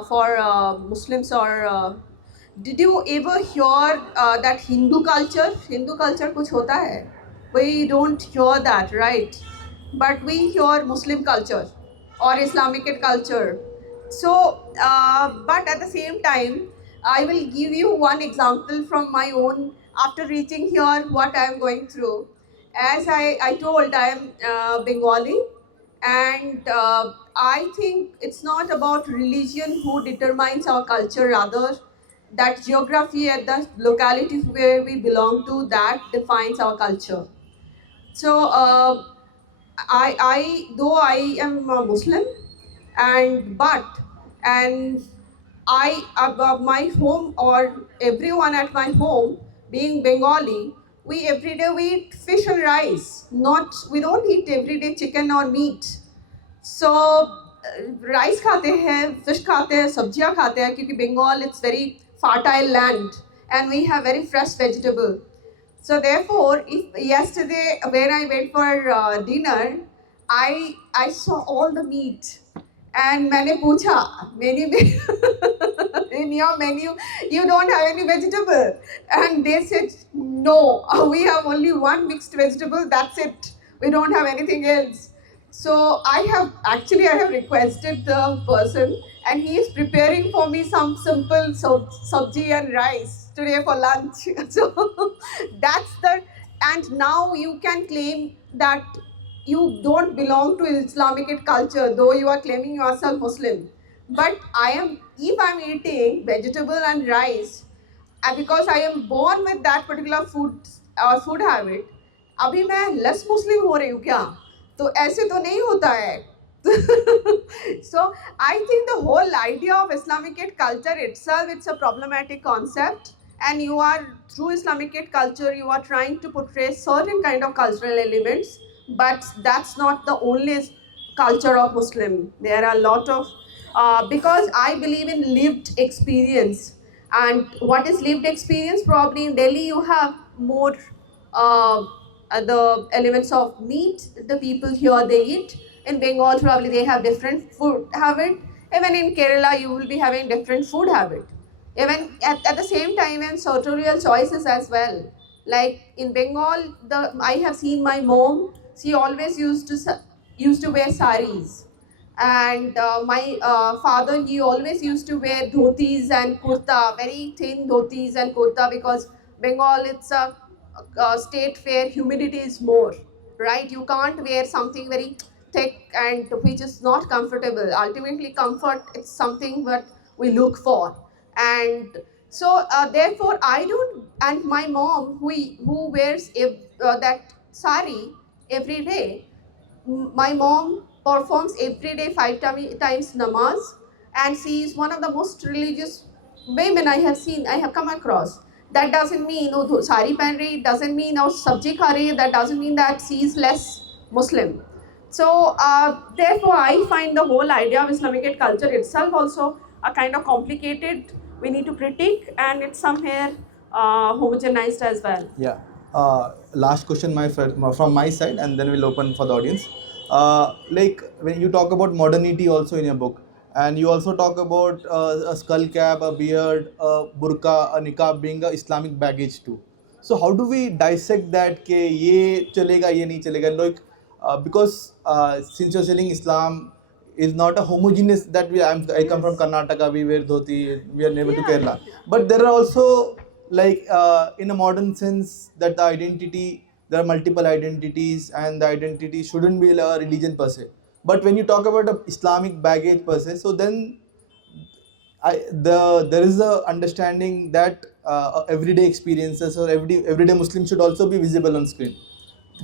for Muslims. Or did you ever hear that Hindu culture? Hindu culture kuch hota hai? We don't hear that, right? But we hear Muslim culture or Islamicate culture. So, but at the same time, I will give you one example from my own, after reaching here, what I am going through. As I told, I am Bengali, and I think it's not about religion who determines our culture, rather that geography at the locality where we belong to, that defines our culture. So though I am a Muslim, and I my home, or everyone at my home being Bengali, we every day we eat fish and rice. Not, we don't eat every day chicken or meat. So rice खाते हैं, fish खाते हैं, सब्जियां खाते हैं, क्योंकि Bengal it's very fertile land and we have very fresh vegetable. So therefore, if yesterday when I went for dinner, I saw all the meat, and मैंने पूछा menu में in your menu you don't have any vegetable, and they said no, we have only one mixed vegetable, that's it, we don't have anything else. So I have requested the person, and he is preparing for me some simple sabji and rice today for lunch. So that's the, and now you can claim that you don't belong to Islamic culture, though you are claiming yourself Muslim. But if I'm eating vegetable and rice, and because I am born with that particular food habit, अभी मैं less मुस्लिम हो रही हूँ क्या? तो ऐसे तो नहीं होता है. So I think the whole idea of Islamic culture itself, it's a problematic concept, and you are, through Islamic culture, you are trying to portray certain kind of cultural elements, but that's not the only culture of Muslim. There are a lot of because I believe in lived experience. And what is lived experience? Probably in Delhi you have more the elements of meat. The people here, they eat. In Bengal probably they have different food habit. Even in Kerala you will be having different food habit. Even at the same time, and sartorial choices as well. Like in Bengal, I have seen my mom. She always used to wear saris, and my father, he always used to wear dhotis and kurta, very thin dhotis and kurta, because Bengal, it's a state where humidity is more, right? You can't wear something very thick and which is not comfortable. Ultimately, comfort, it's something that we look for. And so therefore I don't, and my mom, who wears that sari every day, my mom performs every day 5 times namaz, and she is one of the most religious women I have come across. That doesn't mean sari pehen rahi, doesn't mean sabji kha rahi, that doesn't mean that she is less Muslim. So therefore I find the whole idea of Islamic culture itself also are kind of complicated. We need to critique, and it's somewhere homogenized as well. Yeah. Last question, my friend, from my side, and then we'll open for the audience. Like when you talk about modernity also in your book, and you also talk about a skull cap, a beard, a burqa, a niqab being a Islamic baggage too. So how do we dissect that? के ये चलेगा ये नहीं चलेगा? Like because since you're saying Islam is not a homogeneous that I come from Karnataka, we wear dhoti, we are neighbor to Kerala, but there are also like in a modern sense that the identity, there are multiple identities and the identity shouldn't be a religion per se, but when you talk about a Islamic baggage per se, so then there is a understanding that everyday experiences or everyday Muslim should also be visible on screen,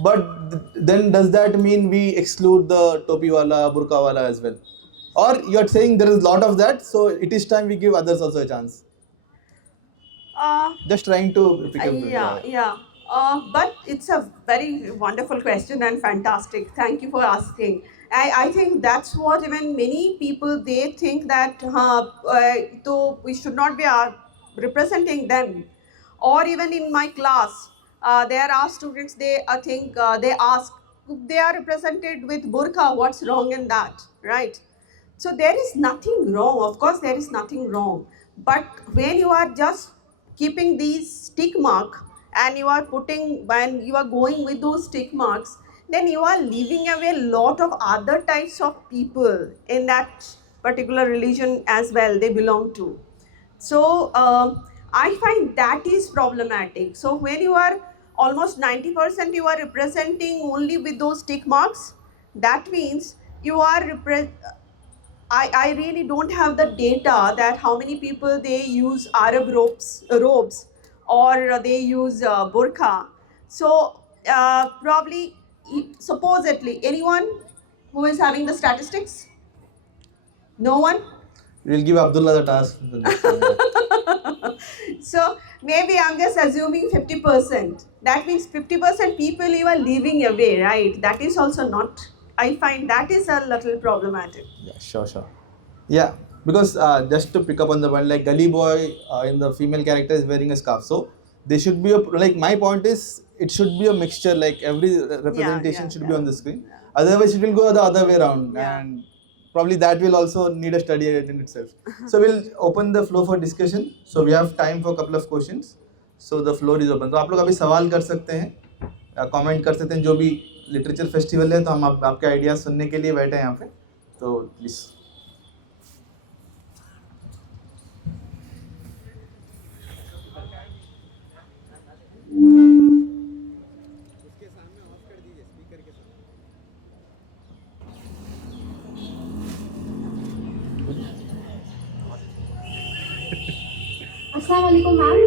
but then does that mean we exclude the topi wala, burqa wala as well, or you're saying there is a lot of that, so it is time we give others also a chance? Just trying to pick up. Yeah. But it's a very wonderful question and fantastic. Thank you for asking. I think that's what even many people, they think that so we should not be representing them. Or even in my class, there are students, they ask, if they are represented with burqa, what's wrong in that, right? So there is nothing wrong. Of course, there is nothing wrong. But when you are just keeping these tick mark and when you are going with those tick marks, then you are leaving away a lot of other types of people in that particular religion as well they belong to. So I find that is problematic. So when you are almost 90% you are representing only with those tick marks, that means you are I really don't have the data that how many people they use Arab robes or they use burqa. So probably, supposedly, anyone who is having the statistics? No one? We'll give Abdullah the task. So maybe I'm just assuming 50%. That means 50% people you are leaving away, right? That is also not, I find that is a little problematic. Yeah, sure. Yeah, because just to pick up on the point, like Gully Boy in the female character is wearing a scarf, so they should be like my point is it should be a mixture, like every representation should be on the screen. Otherwise, it will go the other way around, and probably that will also need a study in itself. So we'll open the floor for discussion. So we have time for a couple of questions. So the floor is open. तो आप लोग अभी सवाल कर सकते हैं, comment कर सकते हैं, जो भी लिटरेचर फेस्टिवल है तो हम आपके आइडियाज सुनने के लिए बैठे हैं यहाँ पे, तो please. Assalamualaikum, ma'am.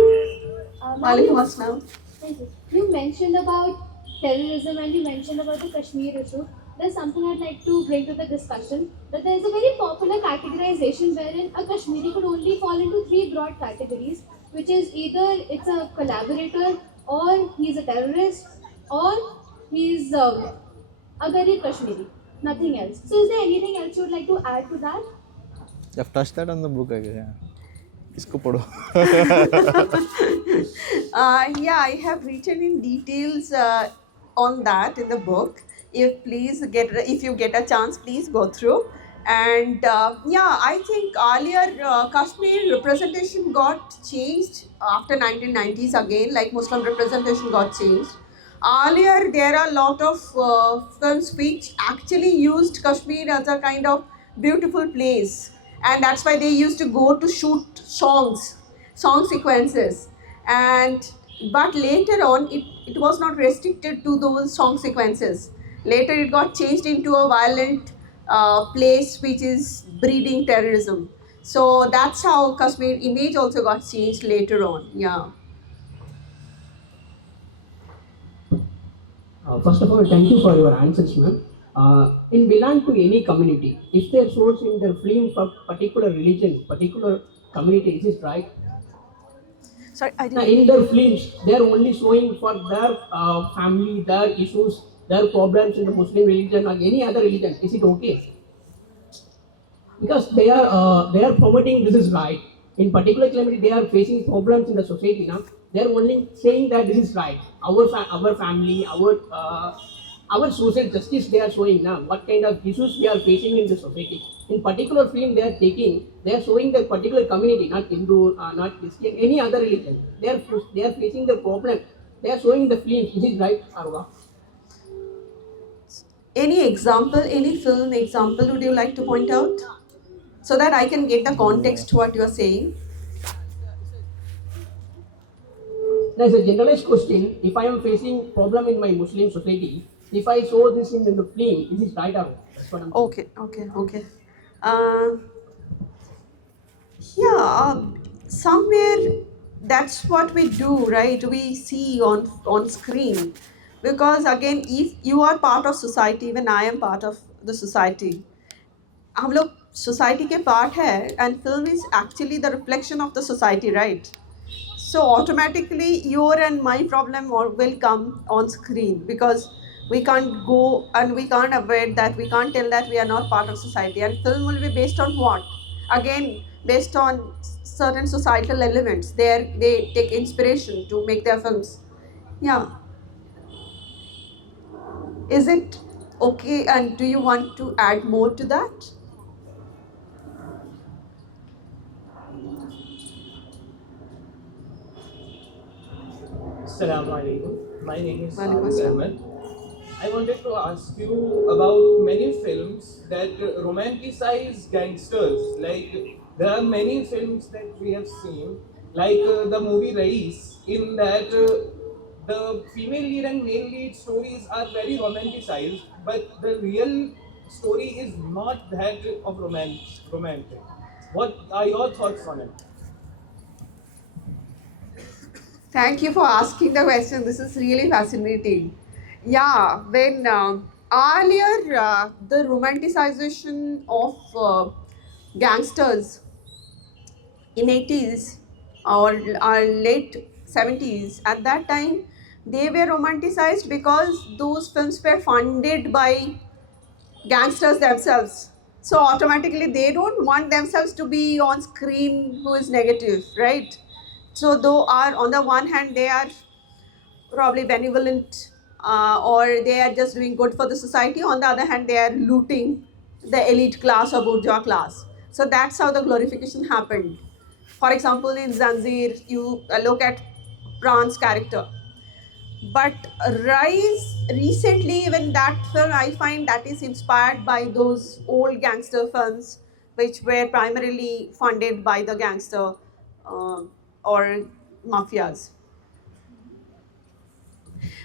Walaikum assalam. Thank you. You mentioned about terrorism and you mentioned about the Kashmir issue. There's something I'd like to bring to the discussion, that there's a very popular categorization wherein a Kashmiri could only fall into three broad categories, which is either it's a collaborator, or he's a terrorist, or he's a Garib Kashmiri. Nothing else. So is there anything else you would like to add to that? You've touched that on the book, I guess. Yeah. इसको पढ़ो. Yeah, I have written in details on that in the book. If you get a chance, please go through. And yeah, I think earlier Kashmir representation got changed after 1990s again, like Muslim representation got changed. Earlier, there are a lot of films which actually used Kashmir as a kind of beautiful place, and that's why they used to go to shoot song sequences. But later on, it was not restricted to those song sequences. Later, it got changed into a violent place which is breeding terrorism. So that's how Kashmir image also got changed later on. Yeah. First of all, thank you for your answers, ma'am. In belong to any community, if they are shows in their film for particular religion, particular community, is it right? Sorry, I Now, didn't. in their films, they are only showing for their family, their issues, their problems in the Muslim religion or any other religion. Is it okay? because they are promoting this is right. In particular calamity, they are facing problems in the society now. They are only saying that this is right. Our family, our social justice they are showing now. What kind of issues we are facing in the society. In particular film they are showing the particular community, not Hindu, not Christian, any other religion. They are facing the problem. They are showing the film. This is right or what? Any example, any film example would you like to point out? So that I can get the context to what you are saying. There's a generalized question. If I am facing problem in my Muslim society, if I show this in the film, is it right or wrong? That's what I'm saying. Okay. Uh, yeah, somewhere that's what we do, right? We see on screen, because again, if you are part of society, even I am part of the society. हम लोग society के part है, and film is actually the reflection of the society, right? So automatically your and my problem will come on screen, because we can't go and we can't avoid that, we can't tell that we are not part of society. And film will be based on what? Again, based on certain societal elements. They take inspiration to make their films. Yeah. Is it okay, and do you want to add more to that? Assalamu alaikum. My name is Walaikum Saad assalam. Ahmed. I wanted to ask you about many films that romanticize gangsters. Like, there are many films that we have seen, like the movie Rais, in that the female lead and male lead stories are very romanticized, but the real story is not that of romantic. What are your thoughts on it? Thank you for asking the question. This is really fascinating. Yeah, when earlier the romanticization of gangsters in 80s or late 70s, at that time they were romanticized because those films were funded by gangsters themselves. So automatically they don't want themselves to be on screen who is negative, right? So though are on the one hand they are probably benevolent, or they are just doing good for the society, on the other hand they are looting the elite class or bourgeois class. So that's how the glorification happened. For example, in Zanzir, you look at Pran's character. But Rise, recently, even that film, I find that is inspired by those old gangster films, which were primarily funded by the gangster or mafias.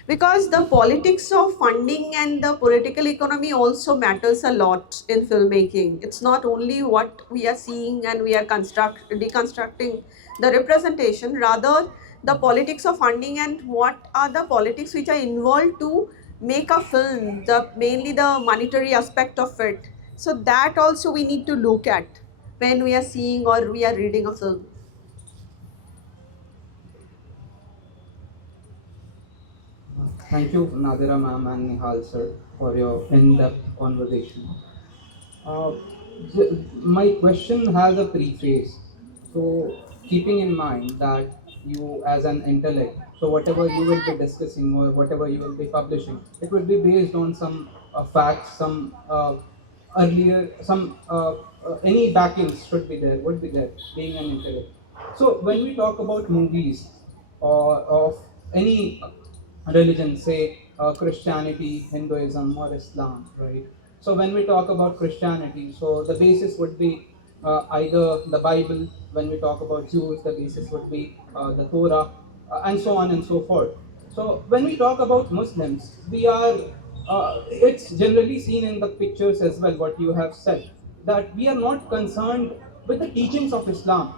Because the politics of funding and the political economy also matters a lot in filmmaking. It's not only what we are seeing and we are deconstructing the representation, rather the politics of funding and what are the politics which are involved to make a film, mainly the monetary aspect of it. So that also we need to look at when we are seeing or we are reading a film. Thank you, Nadira ma'am and Nihal sir, for your in-depth conversation. Uh, my question has a preface. So, keeping in mind that you, as an intellect, so whatever you will be discussing or whatever you will be publishing, it will be based on some facts, some any backings should be there, would be there, being an intellect. So, when we talk about movies or of any religion, say Christianity, Hinduism, or Islam, right? So when we talk about Christianity, so the basis would be either the Bible. When we talk about Jews, the basis would be the Torah, and so on and so forth. So when we talk about Muslims, we are it's generally seen in the pictures as well. What you have said, that we are not concerned with the teachings of Islam,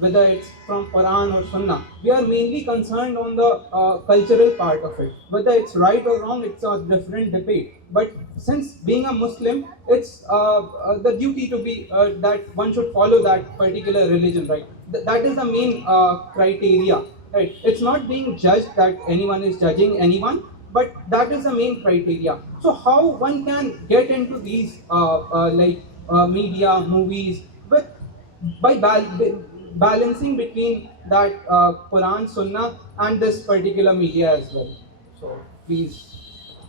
whether it's from Quran or Sunnah. We are mainly concerned on the cultural part of it. Whether it's right or wrong, it's a different debate. But since being a Muslim, it's the duty to be that one should follow that particular religion, right? That is the main criteria, right? It's not being judged that anyone is judging anyone, but that is the main criteria. So how one can get into these media, movies, with balancing between that Quran, Sunnah, and this particular media as well. So please,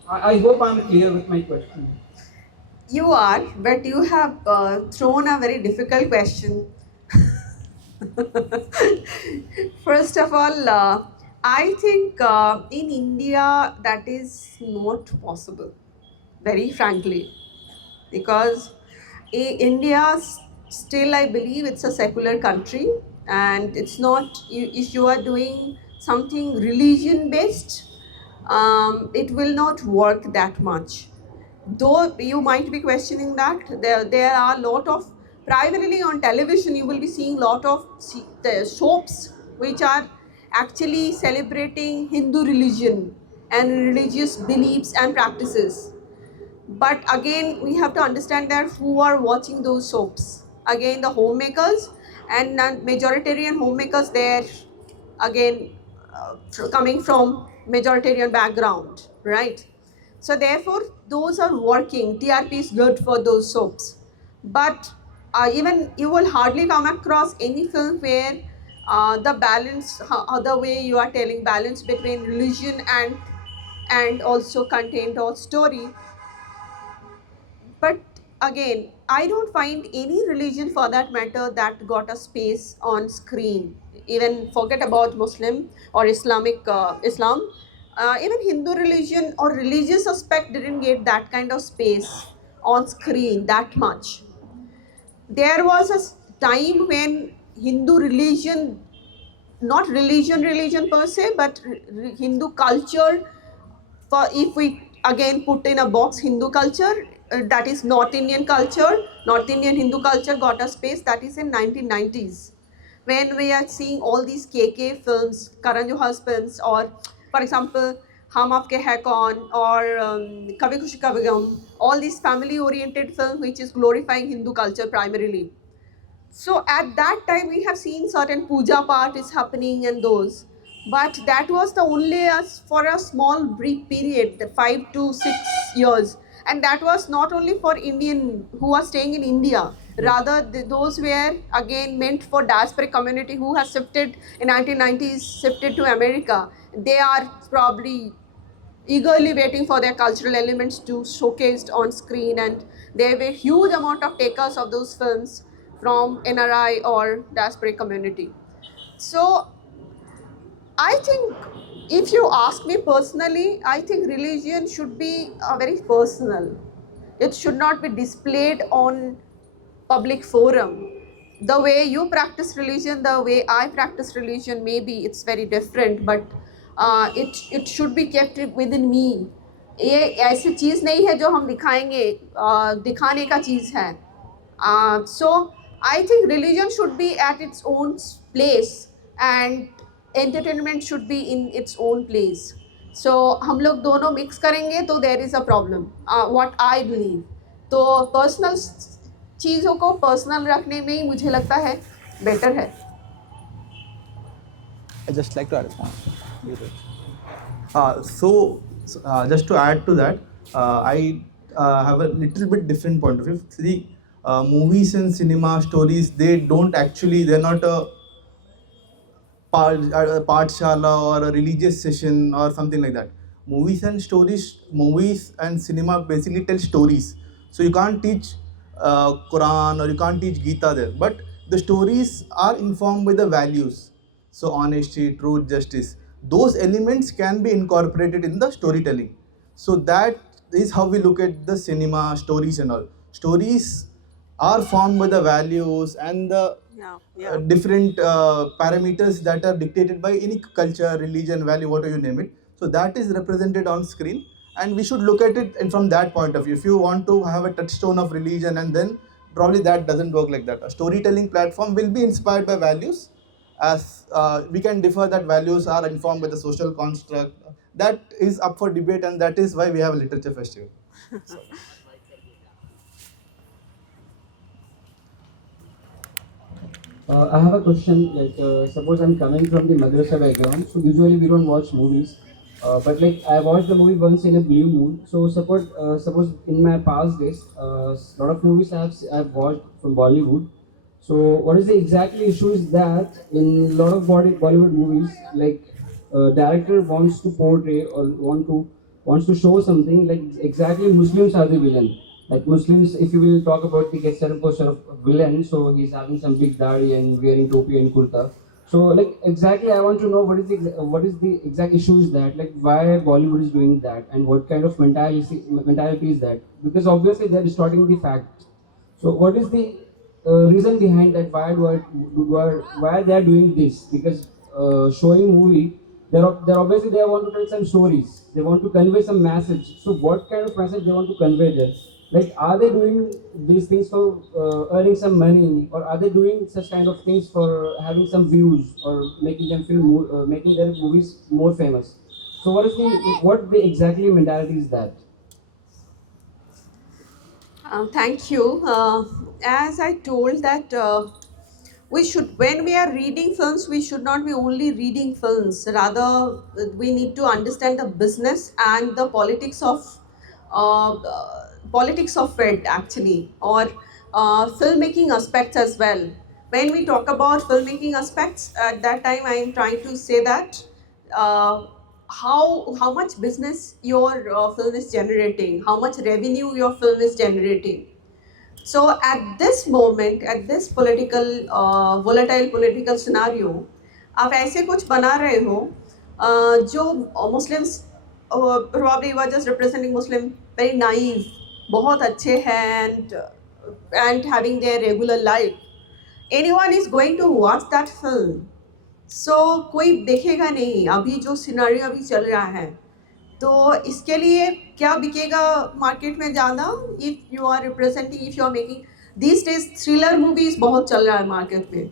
I hope I'm clear with my question. You are, but you have thrown a very difficult question. First of all, I think in India that is not possible, very frankly, because India still, I believe, it's a secular country, and it's not. If you are doing something religion based, it will not work that much. Though you might be questioning that, there are a lot of, primarily on television you will be seeing lot of the soaps which are actually celebrating Hindu religion and religious beliefs and practices. But again, we have to understand that who are watching those soaps. Again, the homemakers and majoritarian homemakers, they're again coming from majoritarian background, right? So therefore, those are working. TRP is good for those soaps. But even you will hardly come across any film where the balance, the way you are telling, balance between religion and also content or story. But again, I don't find any religion for that matter that got a space on screen. Even forget about Muslim or Islamic Islam. Even Hindu religion or religious aspect didn't get that kind of space on screen that much. There was a time when Hindu religion, not religion per se, but Hindu culture, for if we again put in a box Hindu culture, that is North Indian culture, North Indian Hindu culture got a space, that is in 1990s, when we are seeing all these KK films, Karan Johar's films, or for example Hum Aapke Hai Kaun, or Kabhi Khushi Kabhi Gum, all these family oriented films which is glorifying Hindu culture primarily. So at that time we have seen certain puja part is happening and those, but that was the only for a small brief period, the 5 to 6 years, and that was not only for Indian who are staying in India. Rather, those were again meant for diasporic community who has shifted in 1990s, shifted to America. They are probably eagerly waiting for their cultural elements to showcased on screen, and there were huge amount of takers of those films from NRI or diasporic community. So I think, if you ask me personally, I think religion should be very personal. It should not be displayed on public forum. The way you practice religion, the way I practice religion, maybe it's very different, but it should be kept within me. ये ऐसी चीज़ नहीं है जो हम दिखाएंगे, दिखाने का चीज़ है. So I think religion should be at its own place and entertainment should be in its own place. So हम लोग दोनों mix करेंगे तो there is a problem. What I believe. तो personal चीज़ों को personal रखने में ही मुझे लगता है better है. I just like to add a point. Just to add to that, I have a little bit different point of view. See, movies and cinema stories, they're not a pathshala or a religious session or something like that. Movies and cinema basically tell stories. So you can't teach Quran or you can't teach Gita there. But the stories are informed by the values. So honesty, truth, justice. Those elements can be incorporated in the storytelling. So that is how we look at the cinema, stories and all. Stories are formed by the values and the different parameters that are dictated by any culture, religion, value, whatever you name it. So that is represented on screen, and we should look at it and from that point of view. If you want to have a touchstone of religion, and then probably that doesn't work like that. A storytelling platform will be inspired by values, as we can differ that values are informed by the social construct. That is up for debate, and that is why we have a literature festival. I have a question. Like, suppose I'm coming from the madrasa background, so usually we don't watch movies. But like I watched the movie once in a blue moon. So suppose in my past days, lot of movies I've watched from Bollywood. So what is the exactly issue is that in a lot of Bollywood movies, like director wants to portray or wants to show something like exactly Muslims are the villain. Like Muslims, if you will talk about the certain poster of villain, so he's having some big daddy and wearing topi and kurta. So like exactly, I want to know what is the exact issues that like why Bollywood is doing that and what kind of mentality is that, because obviously they're distorting the fact. So what is the reason behind that? Why they are doing this? Because showing movie, they're obviously they want to tell some stories. They want to convey some message. So what kind of message they want to convey there? Like, are they doing these things for earning some money, or are they doing such kind of things for having some views or making them feel more, making their movies more famous? So what the exactly mentality is that? Thank you. As I told that we should, when we are reading films, we should not be only reading films. Rather, we need to understand the business and the politics of it actually, or filmmaking aspects as well. When we talk about filmmaking aspects, at that time I am trying to say that. Uh, how much business your film is generating, how much revenue your film is generating. So at this moment, at this political volatile political scenario, आप ऐसे कुछ बना रहे हो जो Muslims probably were just representing Muslim very naive, बहुत अच्छे हैं and having their regular life. Anyone is going to watch that film. सो कोई देखेगा नहीं अभी जो सिनारियो अभी चल रहा है. तो इसके लिए क्या बिकेगा मार्केट में ज़्यादा? If you are representing, if you are making this days thriller movies बहुत चल रहा है मार्केट में.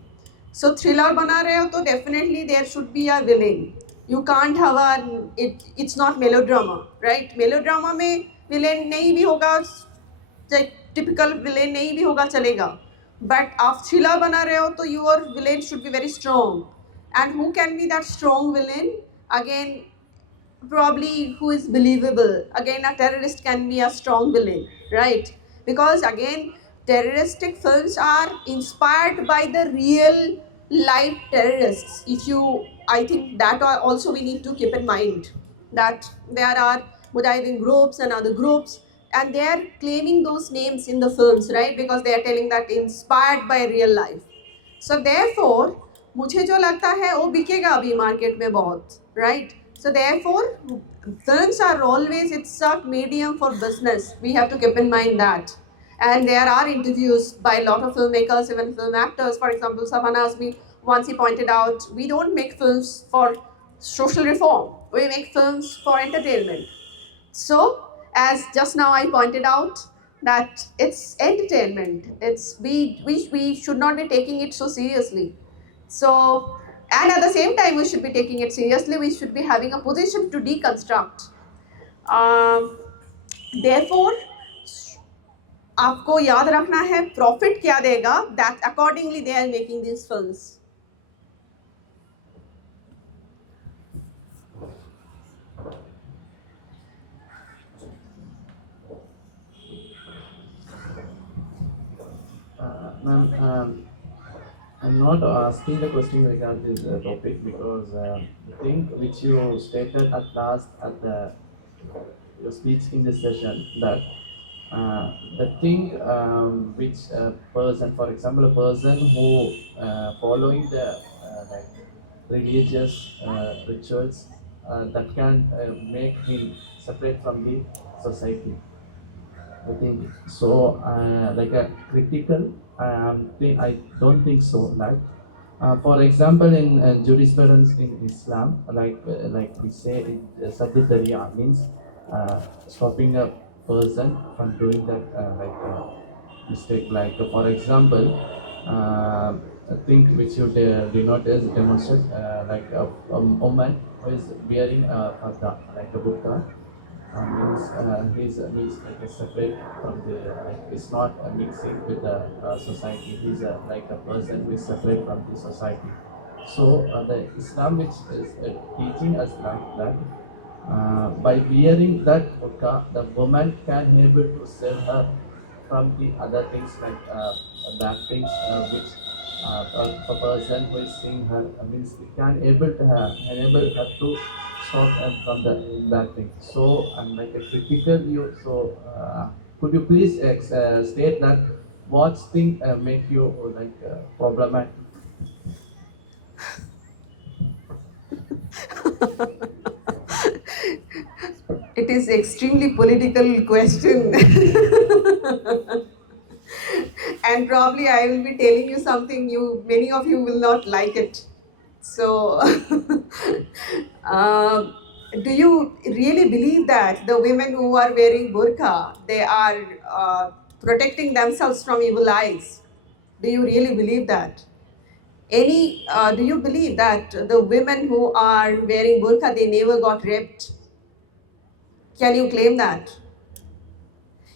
सो थ्रिलर बना रहे हो तो definitely there should be a villain. You can't have a it's not melodrama, right? Melodrama में विलेन नहीं भी होगा, टिपिकल विलेन नहीं भी होगा, चलेगा. बट आप थ्रिलर बना रहे हो तो your villain should be very strong. And who can be that strong villain? Again, probably who is believable. Again, a terrorist can be a strong villain, right? Because again, terroristic films are inspired by the real life terrorists. If you, I think that also we need to keep in mind that there are Mujahideen groups and other groups, and they are claiming those names in the films, right? Because they are telling that inspired by real life. So therefore, मुझे जो लगता है वो बिकेगा अभी market में बहुत, right? So therefore films are always, it's a medium for business. We have to keep in mind that. And there are interviews by a lot of filmmakers, even film actors. For example, Savana Azmi, once he pointed out, we don't make films for social reform. We make films for entertainment. So, as just now I pointed out, that it's entertainment. We should not be taking it so seriously. So, and at the same time, we should be taking it seriously. We should be having a position to deconstruct. Therefore, आपको याद रखना है profit क्या देगा. That accordingly they are making these films. Ma'am, I'm not asking the question regarding this topic because the thing which you stated at last at your speech in this session, that the thing which a person, for example, a person who following the like religious rituals that can make him separate from the society. I think so. Like a critical, I don't think so. Like, for example, in jurisprudence in Islam, like we say, Saddu Tariya means stopping a person from doing that mistake. Like, for example, a thing which you did not demonstrate, like a woman who is wearing a farda, like a burqa, he's like a separate from the it's not mixing with the society. He's like a person who is separate from the society. So the Islam which is teaching us like that by wearing that burqa, the woman can able to save her from the other things like bad things which a person who is seeing her means it can able to enable her to stop them from the bad thing. So like a critical view. So could you please state that what thing make you like problematic? It is extremely political question. And probably I will be telling you something many of you will not like it. So, do you really believe that the women who are wearing burqa, they are protecting themselves from evil eyes? Do you really believe that? Do you believe that the women who are wearing burqa, they never got raped? Can you claim that?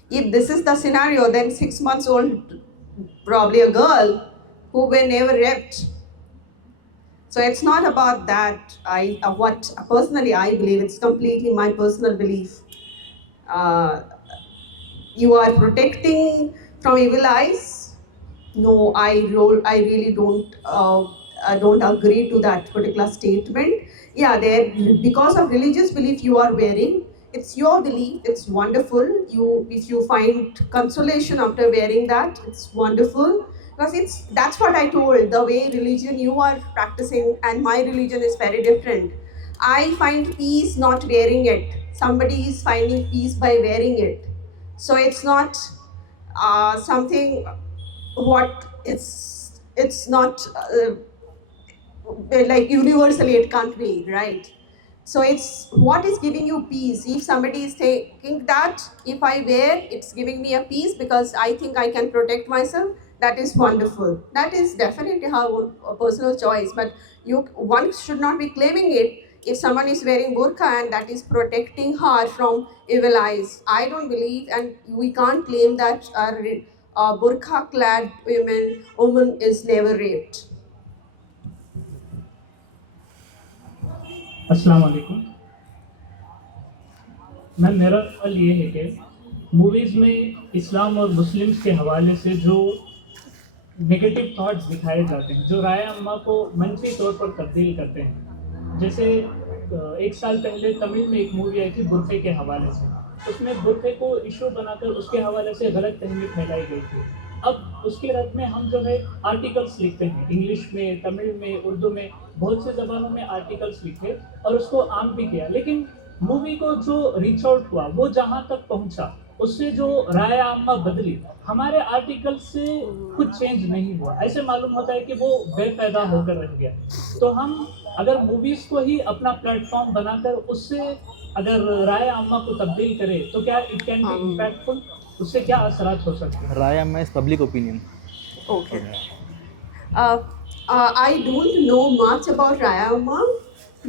If this is the scenario, then 6 months old, probably a girl who were never raped. So it's not about that. What personally I believe, it's completely my personal belief. You are protecting from evil eyes. No, I really don't agree to that particular statement. Yeah, there because of religious belief you are wearing. It's your belief. It's wonderful. If you find consolation after wearing that, it's wonderful. Because that's what I told. The way religion you are practicing and my religion is very different. I find peace not wearing it. Somebody is finding peace by wearing it. So it's not something what it's not like universally it can't be, right? So it's what is giving you peace. If somebody is thinking that if I wear, it's giving me a peace because I think I can protect myself, that is wonderful. That is definitely a personal choice. But one should not be claiming it if someone is wearing burqa and that is protecting her from evil eyes. I don't believe, and we can't claim that a burqa-clad woman is never raped. अस्सलाम वालेकुम ma'am, मेरा सवाल ये है कि movies में इस्लाम और Muslims के हवाले से जो नेगेटिव थॉट्स दिखाए जाते हैं, जो राय अम्मा को मनफी तौर पर तब्दील करते हैं, जैसे 1 साल पहले तमिल में एक मूवी आई थी बुरखे के हवाले से, उसमें बुरखे को इशू बनाकर उसके हवाले से गलत तहमीर फैलाई गई थी। अब उसके रद्द में हम जो है आर्टिकल्स लिखते हैं, इंग्लिश में, तमिल में, उर्दू में, बहुत से ज़बानों में आर्टिकल्स लिखे और उसको आम भी किया, लेकिन मूवी को जो रीच आउट हुआ वो जहाँ तक पहुँचा, उससे जो राय आम्मा बदली, हमारे आर्टिकल से कुछ चेंज नहीं हुआ। ऐसे मालूम होता है कि वो बेफायदा होकर रह गया। तो हम अगर मूवीज़ को ही अपना प्लेटफॉर्म बनाकर उससे अगर राय आम्मा को तब्दील करें तो क्या इट कैन बी इम्पैक्टफुल, उससे क्या असरात हो सकते हैं? राय अम्मा is public opinion. Okay. I don't know much about Raya Amma,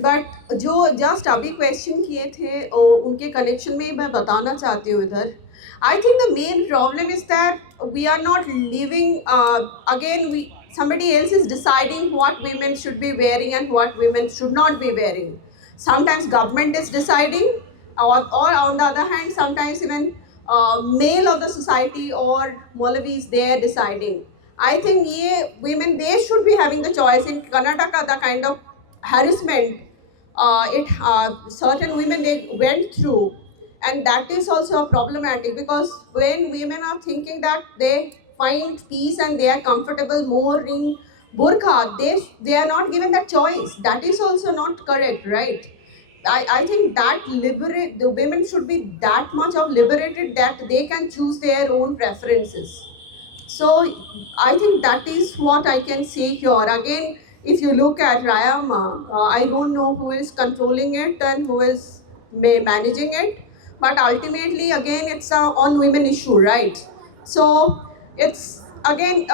but जो जस्ट अभी क्वेश्चन किए थे उनके कनेक्शन में मैं बताना चाहती हूँ इधर. I think the main problem is that we are not living again. Somebody else is deciding what women should be wearing and what women should not be wearing. Sometimes government is deciding, or on the other hand, sometimes even male of the society or Maulavis, they are deciding. I think women, they should be having the choice. In Karnataka, the kind of harassment certain women they went through, and that is also problematic because when women are thinking that they find peace and they are comfortable more in burqa, they are not given that choice. That is also not correct, right? I think that the women should be that much of liberated that they can choose their own preferences. So I think that is what I can say here. Again, if you look at Raya Amma, I don't know who is controlling it and who is managing it, but ultimately again it's a on women issue, right? So it's again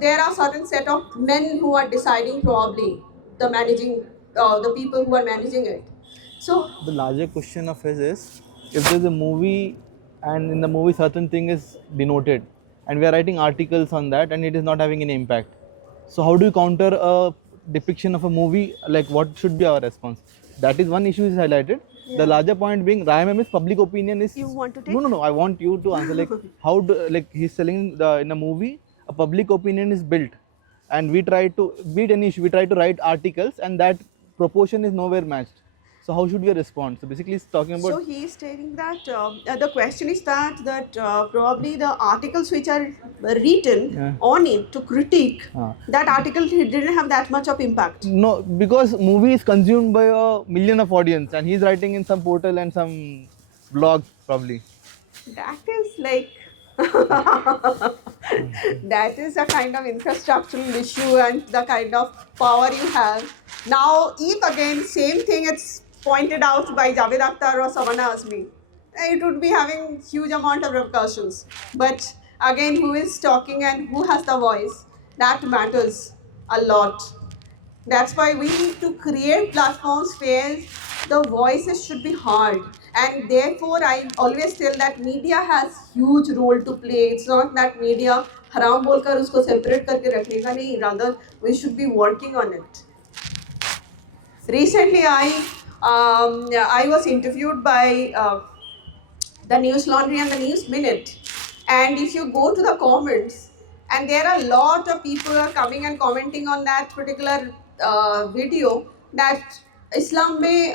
there are certain set of men who are deciding probably the people who are managing it. So The larger question of his is, if there's a movie and in the movie certain thing is denoted and we are writing articles on that and it is not having any impact, so how do you counter a depiction of a movie? Like what should be our response? That is one issue is highlighted. The larger point being, Raya ma'am, is public opinion is. You want to take No. I want you to answer like how do, like he's selling the in a movie, a public opinion is built, and we try to beat any issue. We try to write articles, and that proportion is nowhere matched. So how should we respond? So basically, it's talking about. So he is stating that the question is that probably the articles which are written Yeah. on it to critique Ah. that article didn't have that much of impact. No, because movie is consumed by a million of audience, and he's writing in some portal and some blog probably. That is like that is a kind of infrastructural issue and the kind of power you have. Now, if again same thing it's pointed out by Javed Akhtar or Savana Azmi, it would be having huge amount of repercussions. But again, who is talking and who has the voice, that matters a lot. That's why we need to create platforms where the voices should be heard. And therefore, I always tell that media has huge role to play. It's not that media haram bolkar usko separate करके रखेगा नहीं. Rather, we should be working on it. Recently, I was interviewed by the News Laundry and the News Minute, and if you go to the comments, and there are a lot of people are coming and commenting on that particular video that Islam में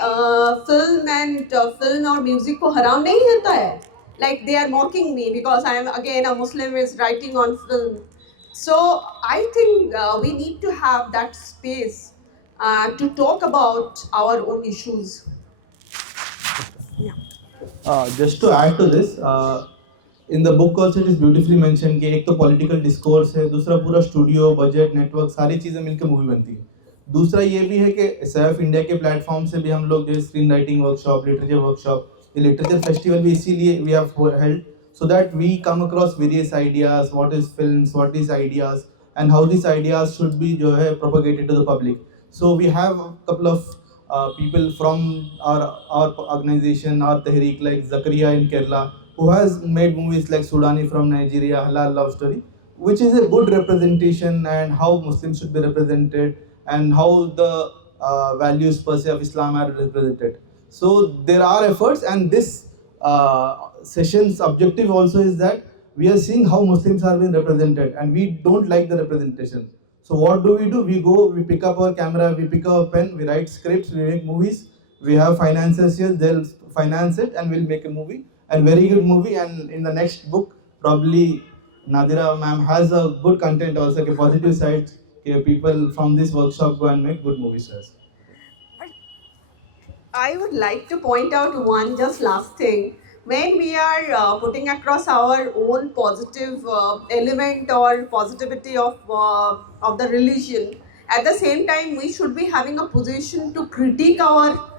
film and film और music को हराम नहीं होता है. Like they are mocking me because I am again a Muslim is writing on film. So I think we need to have that space to talk about our own issues. Just to add to this, in the book also it is beautifully mentioned कि एक तो political discourse है, दूसरा पूरा studio, budget, network सारी चीज़ें मिलकर movie बनती है. दूसरा ये भी है कि SIF इंडिया के प्लेटफॉर्म से भी हम लोग जो screen writing workshop, literature workshop, ये लिटरेचर फेस्टिवल भी इसीलिए we have held so that we come across various ideas, what is films, what is ideas, and how these ideas should be जो है propagated to the public. So we have a couple of people from our organization, our Tehreek, like Zakaria in Kerala, who has made movies like Sudani from Nigeria, Halal Love Story, which is a good representation and how Muslims should be represented and how the values per se of Islam are represented. So there are efforts, and this session's objective also is that we are seeing how Muslims are being represented, and we don't like the representation. So what do? We go, we pick up our camera, we pick up a pen, we write scripts, we make movies. We have financiers here, they'll finance it, and we'll make a movie, and very good movie. And in the next book, probably Nadira ma'am has a good content also, a positive side. People from this workshop go and make good movies. I would like to point out one just last thing. When we are putting across our own positive element or positivity of the religion, at the same time we should be having a position to critique our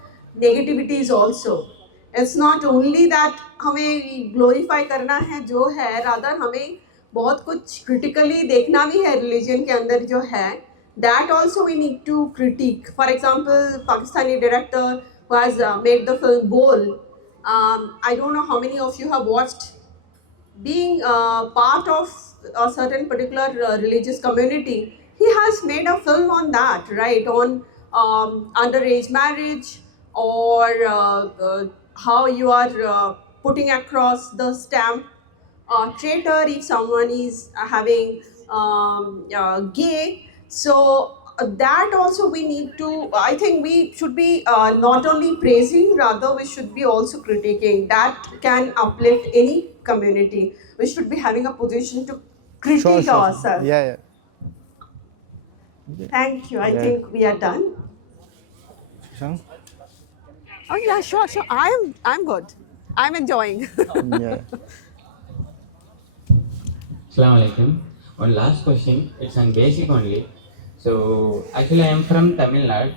negativities also. It's not only that हमें glorify करना है जो है, rather हमें बहुत कुछ critically देखना भी है religion के अंदर जो है. That also we need to critique. For example, Pakistani director who has made the film Bol. I don't know how many of you have watched. Being part of a certain particular religious community, he has made a film on that, right? On underage marriage, or how you are putting across the stamp traitor if someone is having gay. So that also we need to, I think we should be not only praising, rather we should be also critiquing. That can uplift any community. We should be having a position to critique ourselves. Yeah. Thank you. I Yeah. think we are done. Shang? Oh yeah, sure. I'm good. I'm enjoying. Yeah. Assalamu alaikum. One last question. It's on basic only. So actually, I am from Tamil Nadu.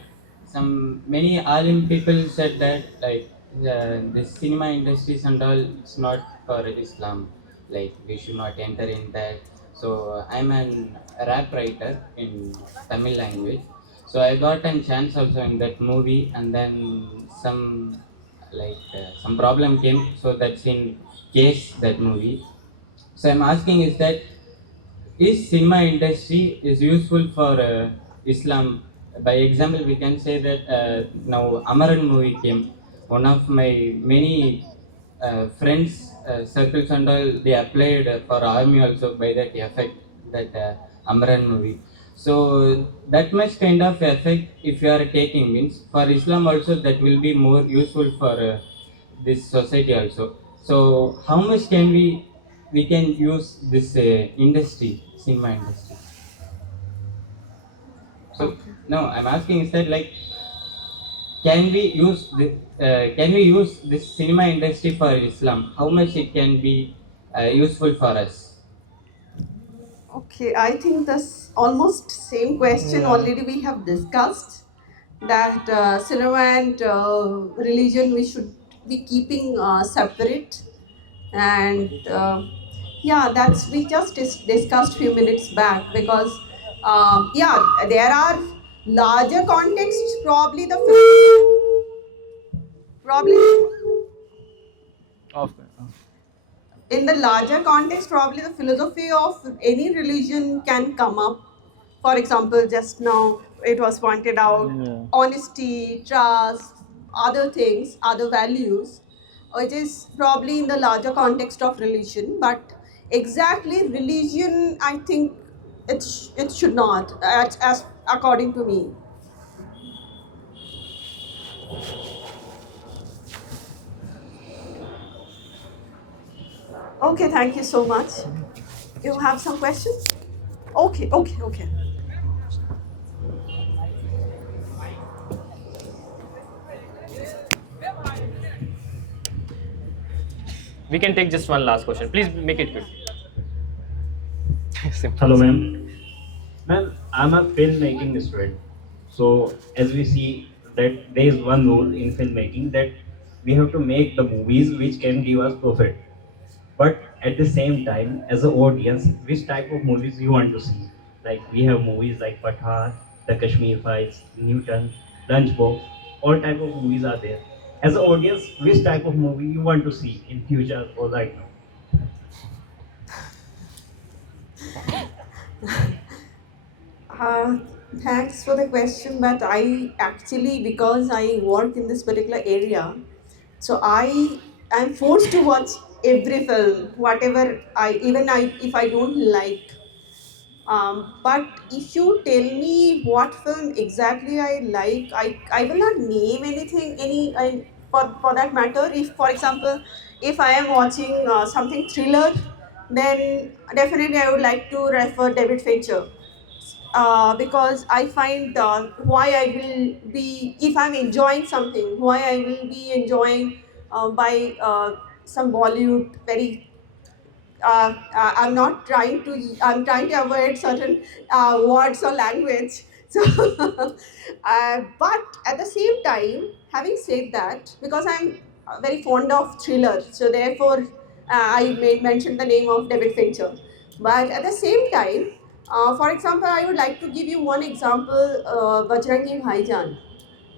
Many alim people said that like the cinema industries and all, it's not for Islam. Like we should not enter in that. So I'm a rap writer in Tamil language. So I got a chance also in that movie, and then some problem came. So that's in case that movie. So I'm asking is that is cinema industry is useful for Islam? By example, we can say that now Amaran movie came. one of my many friends circles and all, they applied for army also by that effect, that Amran movie. So that much kind of effect if you are taking means for Islam also, that will be more useful for this society also. So how much can we can use this industry, cinema industry? So now I'm asking is that like, can we use this cinema industry for Islam? How much it can be useful for us? Okay, I think this almost same question already we have discussed, that cinema and religion we should be keeping separate, and yeah, that's we just discussed few minutes back, because yeah, there are larger contexts, probably probably in the larger context, probably the philosophy of any religion can come up. For example, just now it was pointed out, honesty, trust, other things, other values, which is probably in the larger context of religion. But exactly religion, I think it should not, as according to me. Okay, thank you so much. You have some questions? Okay. We can take just one last question. Please make it quick. Hello, ma'am. Ma'am, I'm a filmmaking student. So, as we see that there is one rule in filmmaking, that we have to make the movies which can give us profit. But at the same time, as an audience, which type of movies you want to see? Like we have movies like Pathaan, The Kashmir Files, Newton, Lunchbox, all type of movies are there. As an audience, which type of movie you want to see in future or right now? Thanks for the question, but I actually, because I work in this particular area, so I am forced to watch every film, whatever if I don't like. But if you tell me what film exactly I like, I will not name anything, for that matter. If, for example, if I am watching something thriller, then definitely I would like to refer David Fincher. Because I find why I will be, if I'm enjoying something, why I will be enjoying by some Bollywood very. I'm trying to avoid certain words or language. So, but at the same time, having said that, because I'm very fond of thriller, so therefore I made mention the name of David Fincher. But at the same time, for example, I would like to give you one example, Bajrangi Bhaijaan.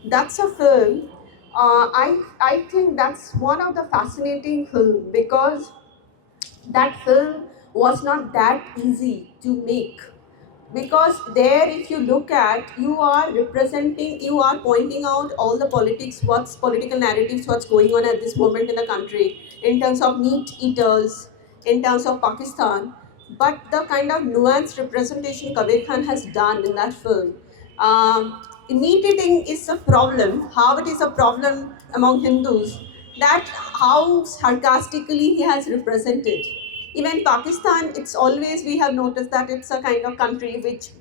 That's a film. I think that's one of the fascinating film, because that film was not that easy to make, because there, if you look at, you are pointing out all the political narratives, what's going on at this moment in the country, in terms of meat eaters, in terms of Pakistan. But the kind of nuanced representation Kabir Khan has done in that film, meat eating is a problem, how it is a problem among Hindus, that how sarcastically he has represented. Even Pakistan, it's always, we have noticed that it's a kind of country which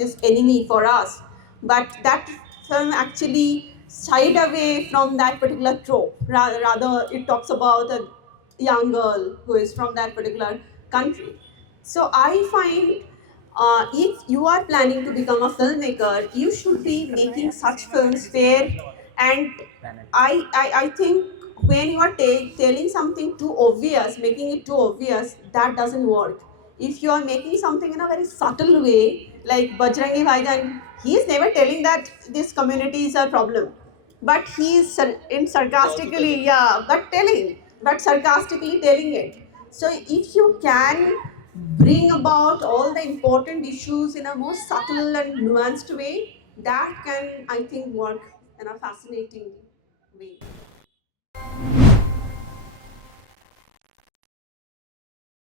is enemy for us. But that film actually shied away from that particular trope. Rather, it talks about a young girl who is from that particular country. So I find, if you are planning to become a filmmaker, you should be making such films where, and I think when you are telling something too obvious, making it too obvious, that doesn't work. If you are making something in a very subtle way, like Bajrangi Bhaijaan, he is never telling that this community is a problem, but he is sarcastically, but sarcastically telling it. So if you can bring about all the important issues in a more subtle and nuanced way, that can, I think, work in a fascinating way. Bye.